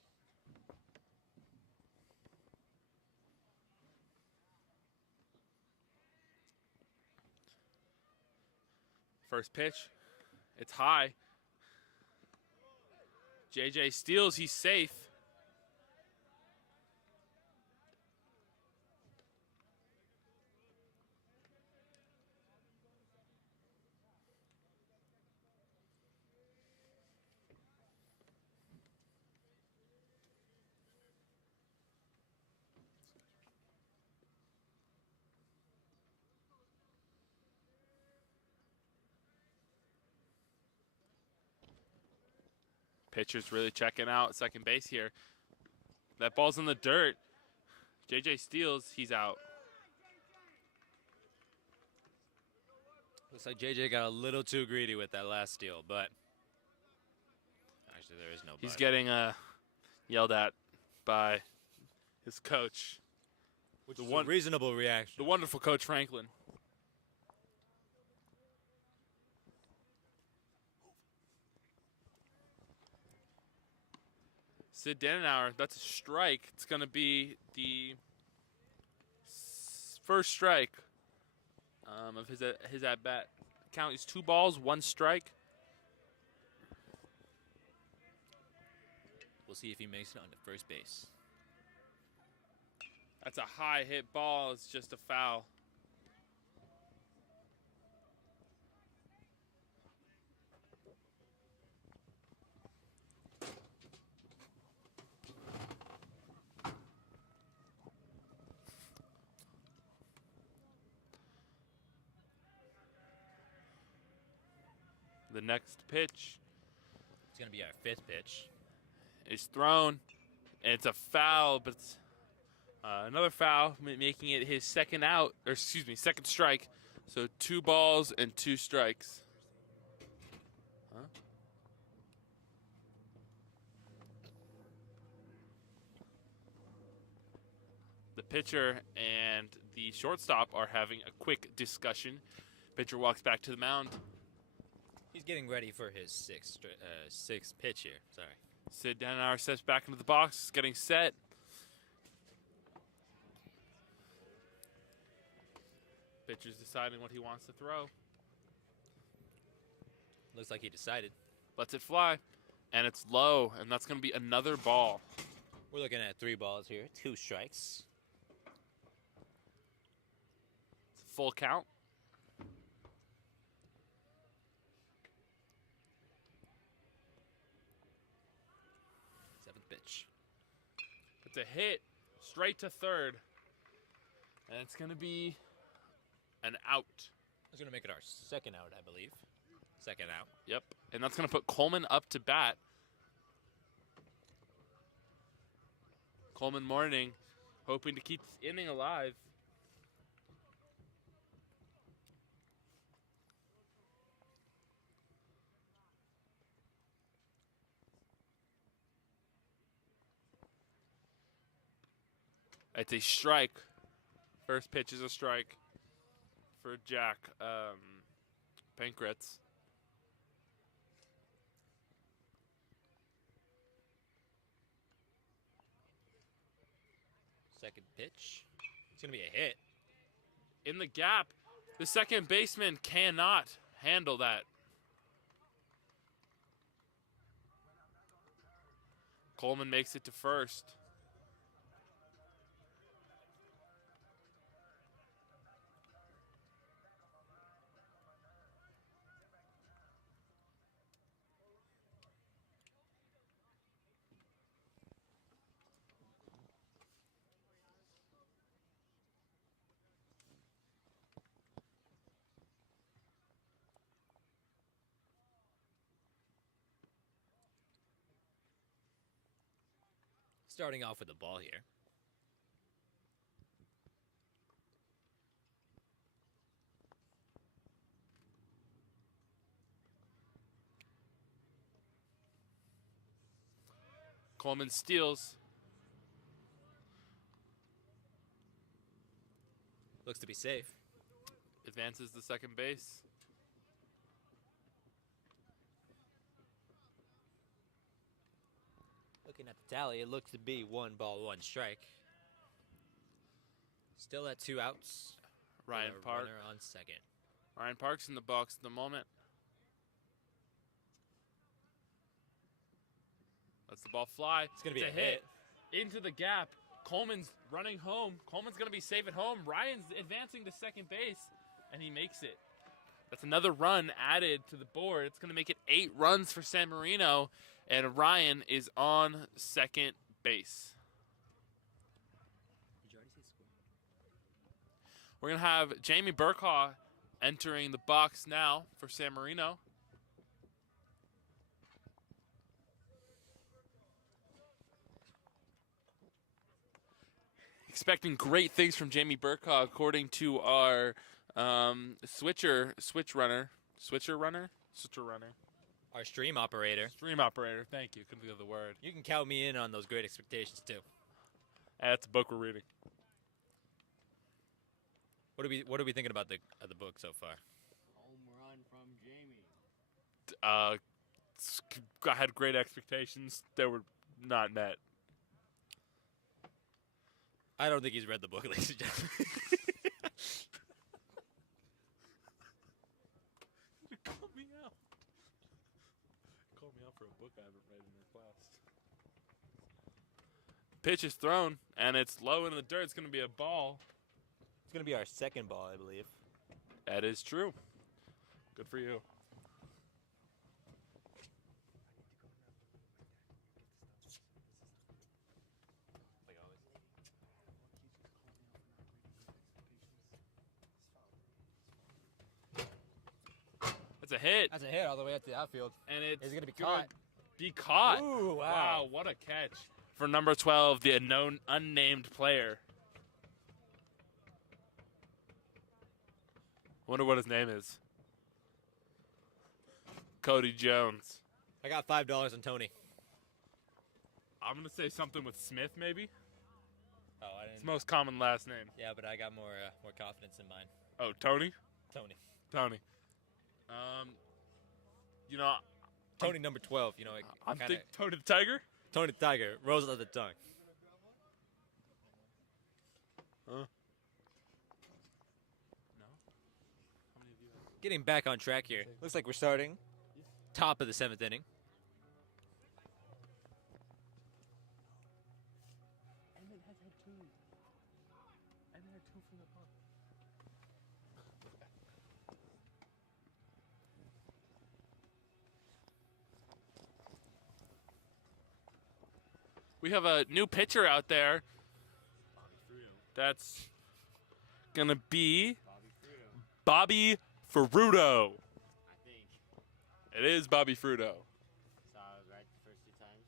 First pitch. It's high. JJ steals. He's safe. Pitcher's really checking out second base here. That ball's in the dirt. JJ steals. He's out. Looks like JJ got a little too greedy with that last steal, but actually there is no but. He's getting yelled at by his coach. Which is a reasonable reaction. The wonderful Coach Franklin. Sid Danenauer, that's a strike. It's going to be the first strike of his at-bat. Count is 2 balls, 1 strike. We'll see if he makes it onto first base. That's a high hit ball. It's just a foul. The next pitch It's going to be our 5th pitch. is thrown, and it's a foul, but it's another foul, making it his second strike. So 2 balls and 2 strikes. Huh? The pitcher and the shortstop are having a quick discussion. Pitcher walks back to the mound. He's getting ready for his sixth pitch here. Sorry. Sid Danenauer steps back into the box, getting set. Pitcher's deciding what he wants to throw. Looks like he decided. Lets it fly, and it's low, and that's going to be another ball. We're looking at 3 balls here, 2 strikes. It's a full count. Pitch. It's a hit straight to third, and it's going to be an out. That's going to make it our second out, I believe. Second out. Yep, and that's going to put Coleman up to bat. Coleman Morning hoping to keep this inning alive. It's a strike. First pitch is a strike for Jack Pankratz. Second pitch. It's going to be a hit. In the gap, the second baseman cannot handle that. Coleman makes it to first. Starting off with the ball here. Coleman steals. Looks to be safe. Advances to second base. Looking at the tally, it looks to be 1 ball, 1 strike. Still at 2 outs. Ryan with a Park. runner on second. Ryan Park's in the box at the moment. Lets the ball fly. It's going to be It's a hit. Into the gap. Coleman's running home. Coleman's going to be safe at home. Ryan's advancing to second base, and he makes it. That's another run added to the board. It's going to make it 8 runs for San Marino, and Ryan is on second base. We're going to have Jamie Burkhaw entering the box now for San Marino. Expecting great things from Jamie Burkhaw, according to our switch runner. Our stream operator. Stream operator. Thank you. Couldn't think of the word. You can count me in on those great expectations too. That's a book we're reading. What are we thinking about the book so far? Home run from Jamie. I had great expectations. They were not met. I don't think he's read the book, ladies and gentlemen. Call me out. Call me out for a book I haven't read in your class. Pitch is thrown, and it's low into the dirt. It's going to be a ball. It's going to be our second ball, I believe. That is true. Good for you. It's a hit, That's a hit all the way up to the outfield. and it's Is it gonna be gonna caught? Be caught. Ooh, Wow, wow. what a catch for number 12, the unnamed player. Wonder what his name is. Cody Jones. I got $5 on Tony. I'm gonna say something with Smith, maybe. Oh, I It's didn't. the most common last name. Yeah, but I got more confidence in mine. Oh, Tony. Tony. Tony. You know, Tony number 12. You know, I'm kinda, thinking Tony the Tiger. Tony the Tiger rolls off the tongue. Huh? No. Getting back on track here. Looks like we're starting. Top of the 7th inning. We have a new pitcher out there. That's gonna be Bobby Fruto. I think. It is Bobby Fruto. So I was right the first 2 times.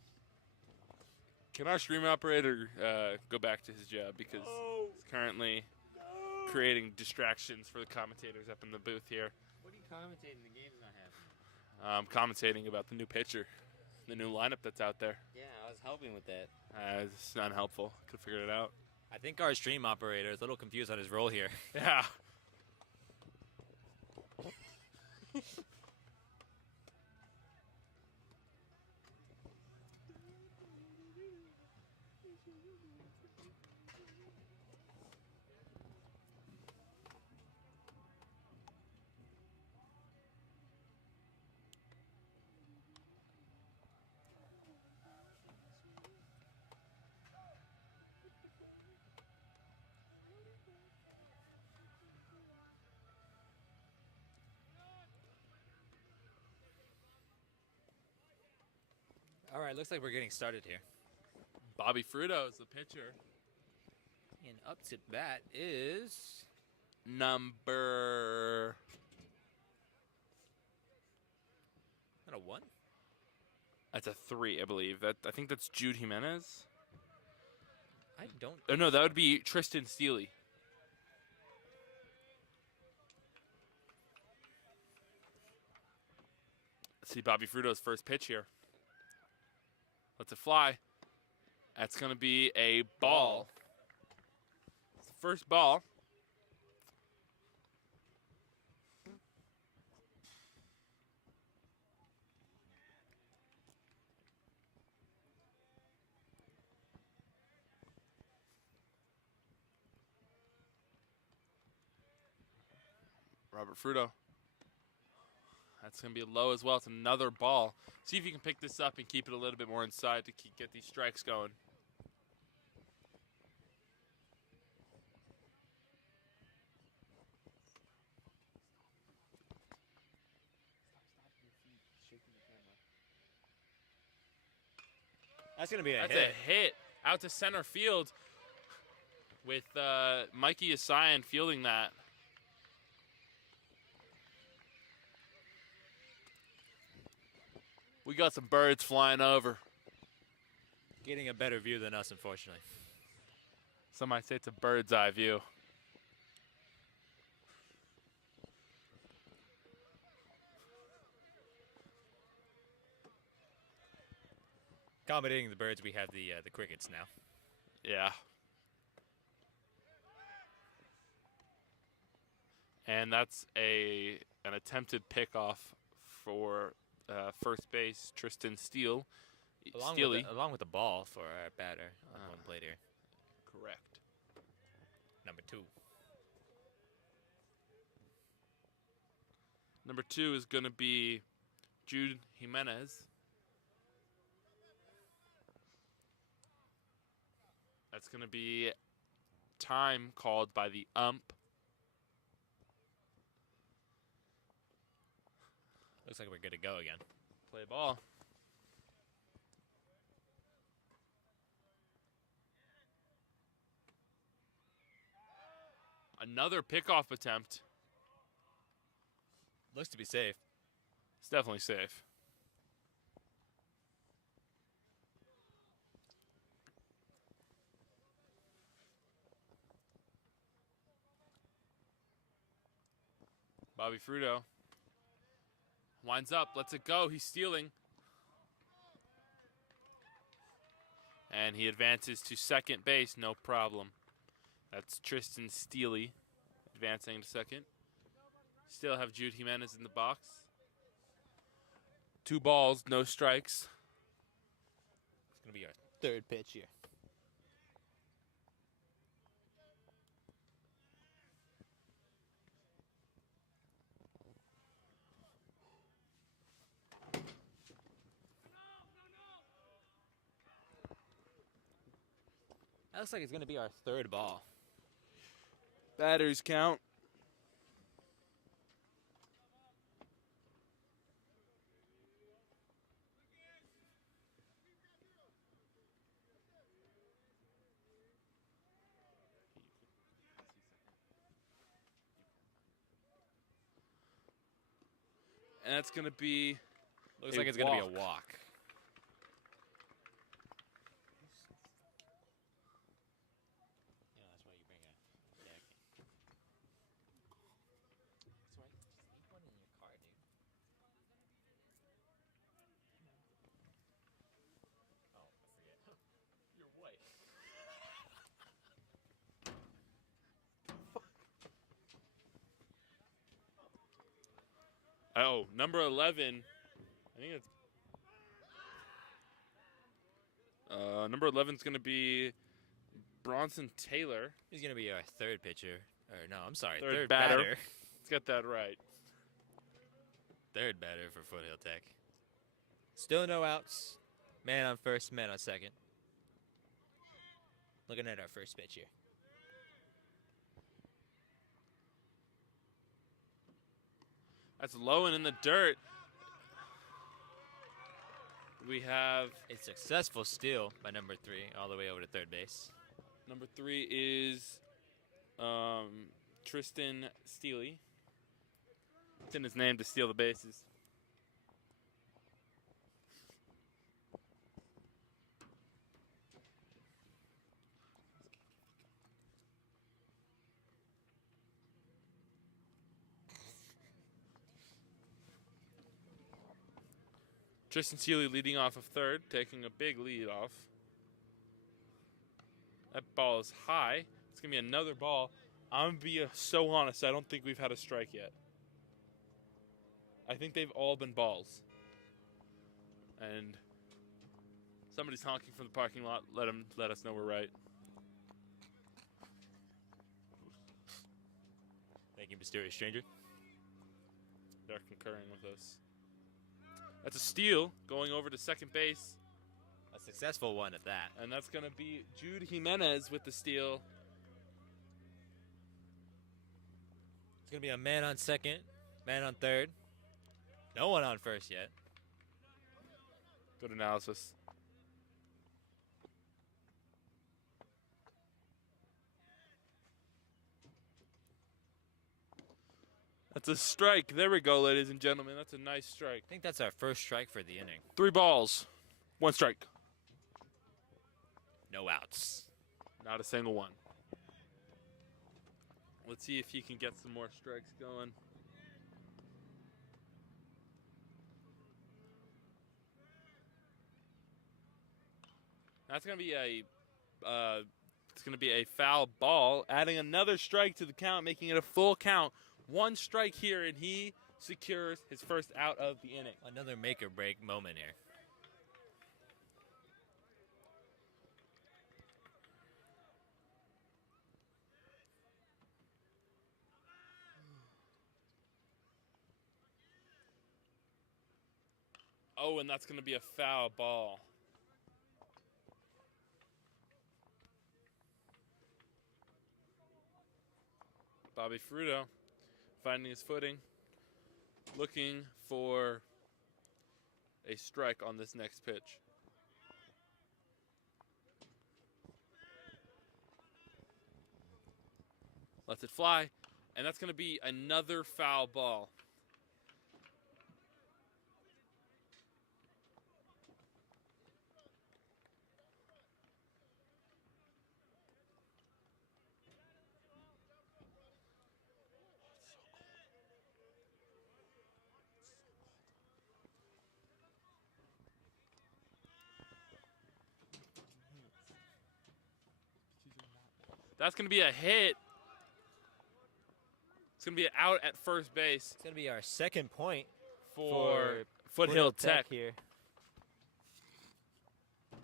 Can our stream operator go back to his job because he's currently creating distractions for the commentators up in the booth here. What are you commentating? The game's not happening. I'm commentating about the new pitcher, the new lineup that's out there. Yeah, I was helping with that. It's not helpful. Could figure it out. I think our stream operator is a little confused on his role here. Yeah. All right, looks like we're getting started here. Bobby Fruto is the pitcher. And up to bat is Number that a 1? That's a 3, I believe. I think that's Jude Jimenez. I don't. Oh no, that would be Tristan Steely. Let's see Bobby Fruto's first pitch here. Let's it fly. That's going to be a ball. It's the first ball. Robert Fruto. That's going to be low as well. It's another ball. See if you can pick this up and keep it a little bit more inside to get these strikes going. That's gonna be a That's hit. a hit out to center field with Mikey Asayan fielding that. We got some birds flying over. Getting a better view than us, unfortunately. Some might say it's a bird's eye view. Accommodating the birds, we have the crickets now. Yeah. And that's an attempted pickoff for first base, Tristan Steele. Along with the ball for our batter on one plate here. Correct. Number 2. Number 2 is going to be Jude Jimenez. That's going to be time called by the ump. Looks like we're good to go again. Play ball. Another pickoff attempt. Looks to be safe. It's definitely safe. Bobby Fruto winds up, lets it go. He's stealing. And he advances to second base, no problem. That's Tristan Steely advancing to second. Still have Jude Jimenez in the box. 2 balls, no strikes. It's going to be our third pitch here. That looks like it's going to be our third ball. Batters count. And that's going to be Looks a like it's going to be a walk. walk. That's why you bring a deck. That's right. Just leave one in your car, dude. Oh, I forget. You're white. Oh, number 11. I think it's number 11 is going to be Bronson Taylor. He's going to be our third pitcher. Or no, I'm sorry, Third third batter. batter. Let's get that right. Third batter for Foothill Tech. Still no outs. Man on first, man on second. Looking at our first pitch here. That's low and in the dirt. We have A successful steal by number 3 all the way over to third base. number 3 is Tristan Steely. It's in his name to steal the bases. Tristan Steely leading off of third, taking a big lead off. That ball is high. It's going to be another ball. I'm going to be so honest, I don't think we've had a strike yet. I think they've all been balls. And somebody's honking from the parking lot. Let us know we're right. Thank you, mysterious stranger. They're concurring with us. That's a steal going over to second base. A successful one at that. And that's going to be Jude Jimenez with the steal. It's going to be a man on second, man on third. No one on first yet. Good analysis. That's a strike. There we go, ladies and gentlemen. That's a nice strike. I think that's our first strike for the inning. 3 balls, 1 strike. No outs. Not a single one. Let's see if he can get some more strikes going. That's gonna be a foul ball, adding another strike to the count, making it a full count. 1 strike here, and he secures his first out of the inning. Another make or break moment here. Oh, and that's gonna be a foul ball. Bobby Fruto finding his footing, looking for a strike on this next pitch. Lets it fly, and that's going to be another foul ball. That's going to be a hit. It's going to be an out at first base It's going to be our second point for Foothill Tech. here. I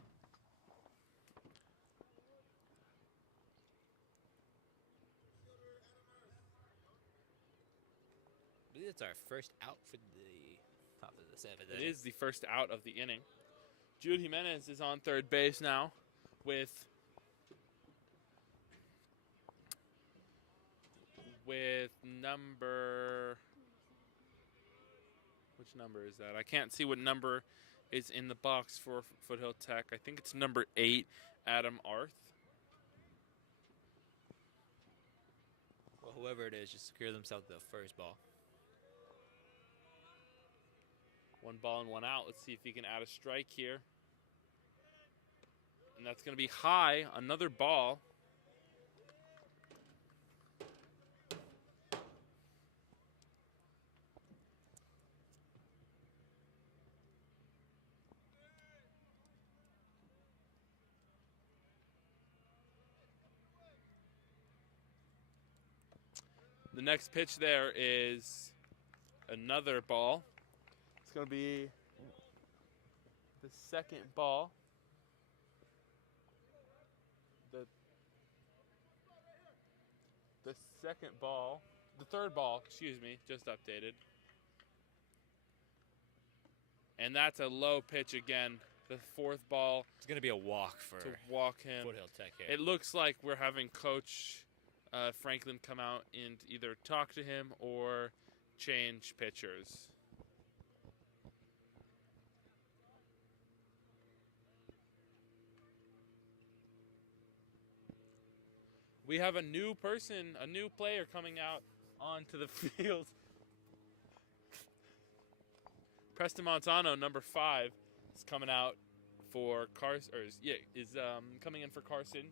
believe it's our first out for the top of the 7th. It is the first out of the inning. Jude Jimenez is on third base now with number, which number is that? I can't see what number is in the box for Foothill Tech. I think it's number 8, Adam Arth. Well, whoever it is, just secure themselves the first ball. 1 ball and 1 out. Let's see if he can add a strike here. And that's going to be high, another ball. The next pitch there is another ball. It's going to be the second ball. The third ball, excuse me, just updated. And that's a low pitch again. The 4th ball It's going to be a walk for to walk him. Foothill Tech here. It looks like we're having Coach Franklin come out and either talk to him or change pitchers. We have a new person, a new player coming out onto the field. Preston Montano, number 5, is coming out for Carson. Is coming in for Carson.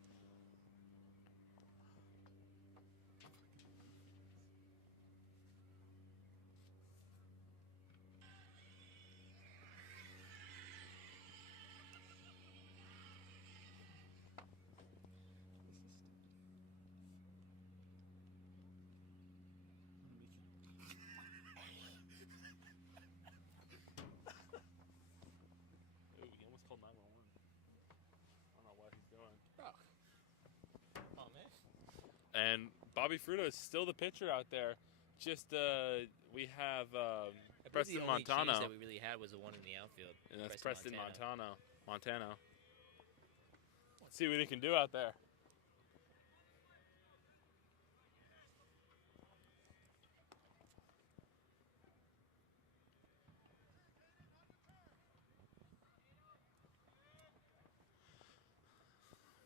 Ooh, he almost called 911. I don't know what he's doing. Oh man. And Bobby Fruto is still the pitcher out there. Just we have Preston the only change Montano. that we really had was the one in the outfield. And that's Preston Montano. Let's see what he can do out there.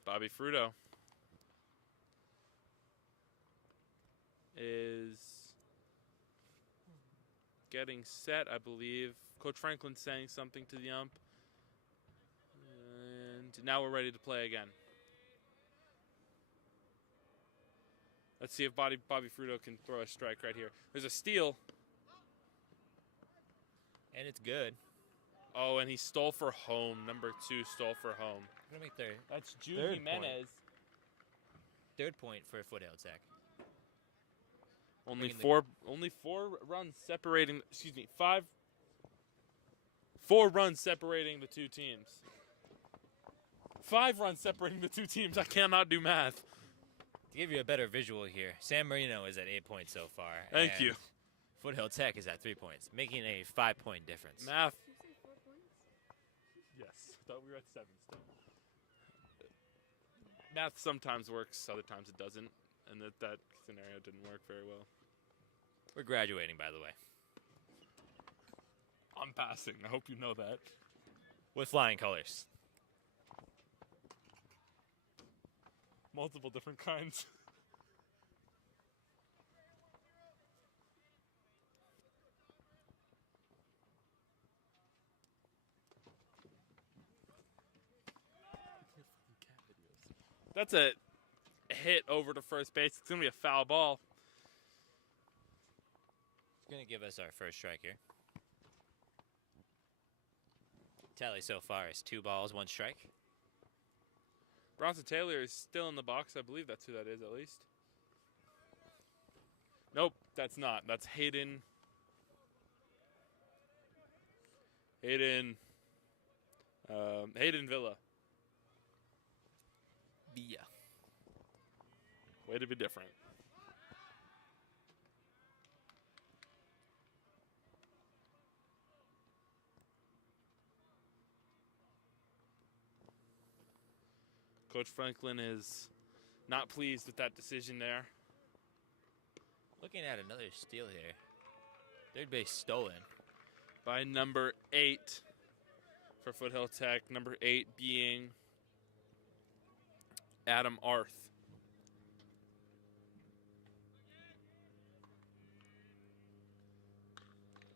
Bobby Fruto is getting set, I believe. Coach Franklin's saying something to the ump. And now we're ready to play again. Let's see if Bobby Fruto can throw a strike right here. There's a steal. And it's good. Oh, and he stole for home. Number 2 stole for home. We're gonna make their That's Jude Third Jimenez. third point for Foothill Tech. Only Bringing four runs separating. Excuse me, 4 runs separating the two teams. 5 runs separating the two teams. I cannot do math. To give you a better visual here, San Marino is at 8 points so far. Thank and you. Foothill Tech is at 3 points, making a 5-point difference. Math. Did you say 4 points? Yes. I thought we were at 7 still. Math sometimes works, other times it doesn't, and that scenario didn't work very well. We're graduating, by the way, I'm passing. I hope you know that. with flying colors. Multiple different kinds. That's a hit over to first base. It's going to be a foul ball. It's going to give us our first strike here. Tally so far is 2 balls, 1 strike. Bronson Taylor is still in the box. I believe that's who that is, at least. Nope, that's not. That's Hayden. Hayden Villa. Villa. Way to be different. Coach Franklin is not pleased with that decision there. Looking at another steal here. Third base stolen. By number 8 for Foothill Tech. Number 8 being Adam Arth.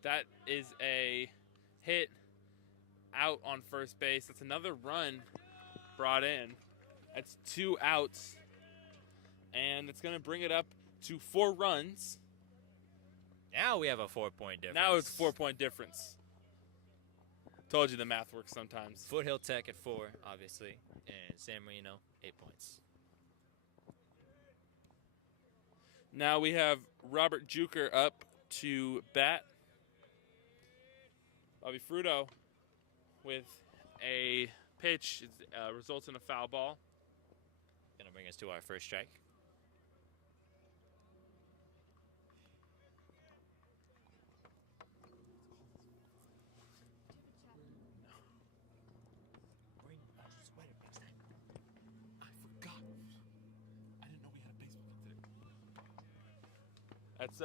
That is a hit out on first base. That's another run brought in. That's 2 outs. And it's going to bring it up to 4 runs. Now we have a 4-point difference. Now it's a 4-point difference. Told you the math works sometimes. Foothill Tech at 4, obviously, and San Marino 8 points. Now we have Robert Juker up to bat. Bobby Fruto with a pitch results in a foul ball. Gonna bring us to our first strike. That's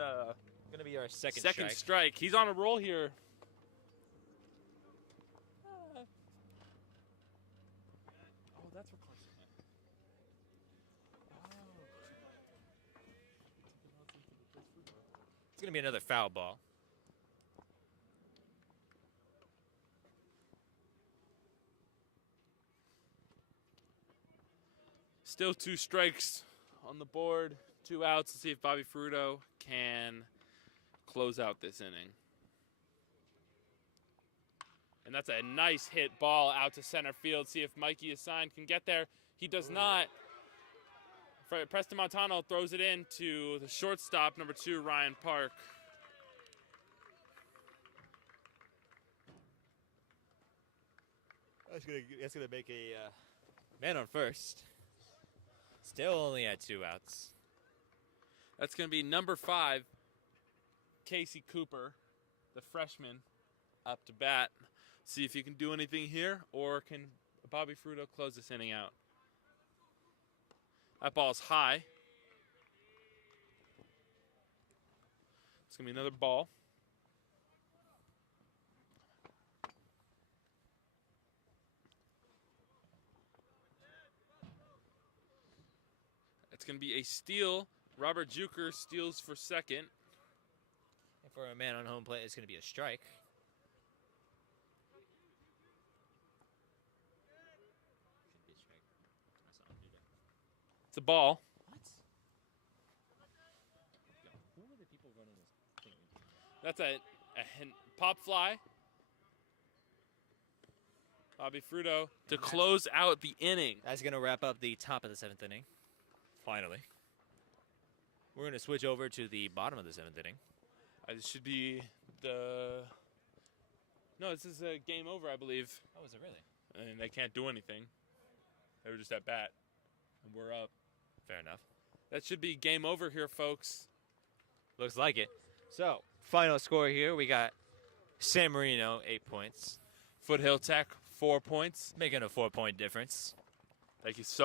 Gonna be our second strike. He's on a roll here. Oh, that's where Carson went. going to be another foul ball. Still 2 strikes on the board, 2 outs. Let's see if Bobby Fruto can close out this inning. And that's a nice hit ball out to center field. See if Mikey Assign can get there. He does not. Preston Montano throws it in to the shortstop, number 2, Ryan Park. That's gonna make a man on first. Still only at 2 outs. That's going to be number 5, Casey Cooper, the freshman, up to bat. See if he can do anything here, or can Bobby Fruto close this inning out. That ball's high. It's going to be another ball. It's going to be a steal. Robert Juker steals for second. And for a man on home plate, it's going to be a strike. It's a ball. What? Who are the people running this thing? That's a pop fly. Bobby Fruto to close out the inning. That's going to wrap up the top of the 7th inning. Finally. We're going to switch over to the bottom of the 7th inning. This should be the... No, this is a game over, I believe. Oh, is it really? And they can't do anything. They were just at bat. And we're up. Fair enough. That should be game over here, folks. Looks like it. So, final score here. We got San Marino, 8 points. Foothill Tech, 4 points. Making a 4-point difference. Thank you so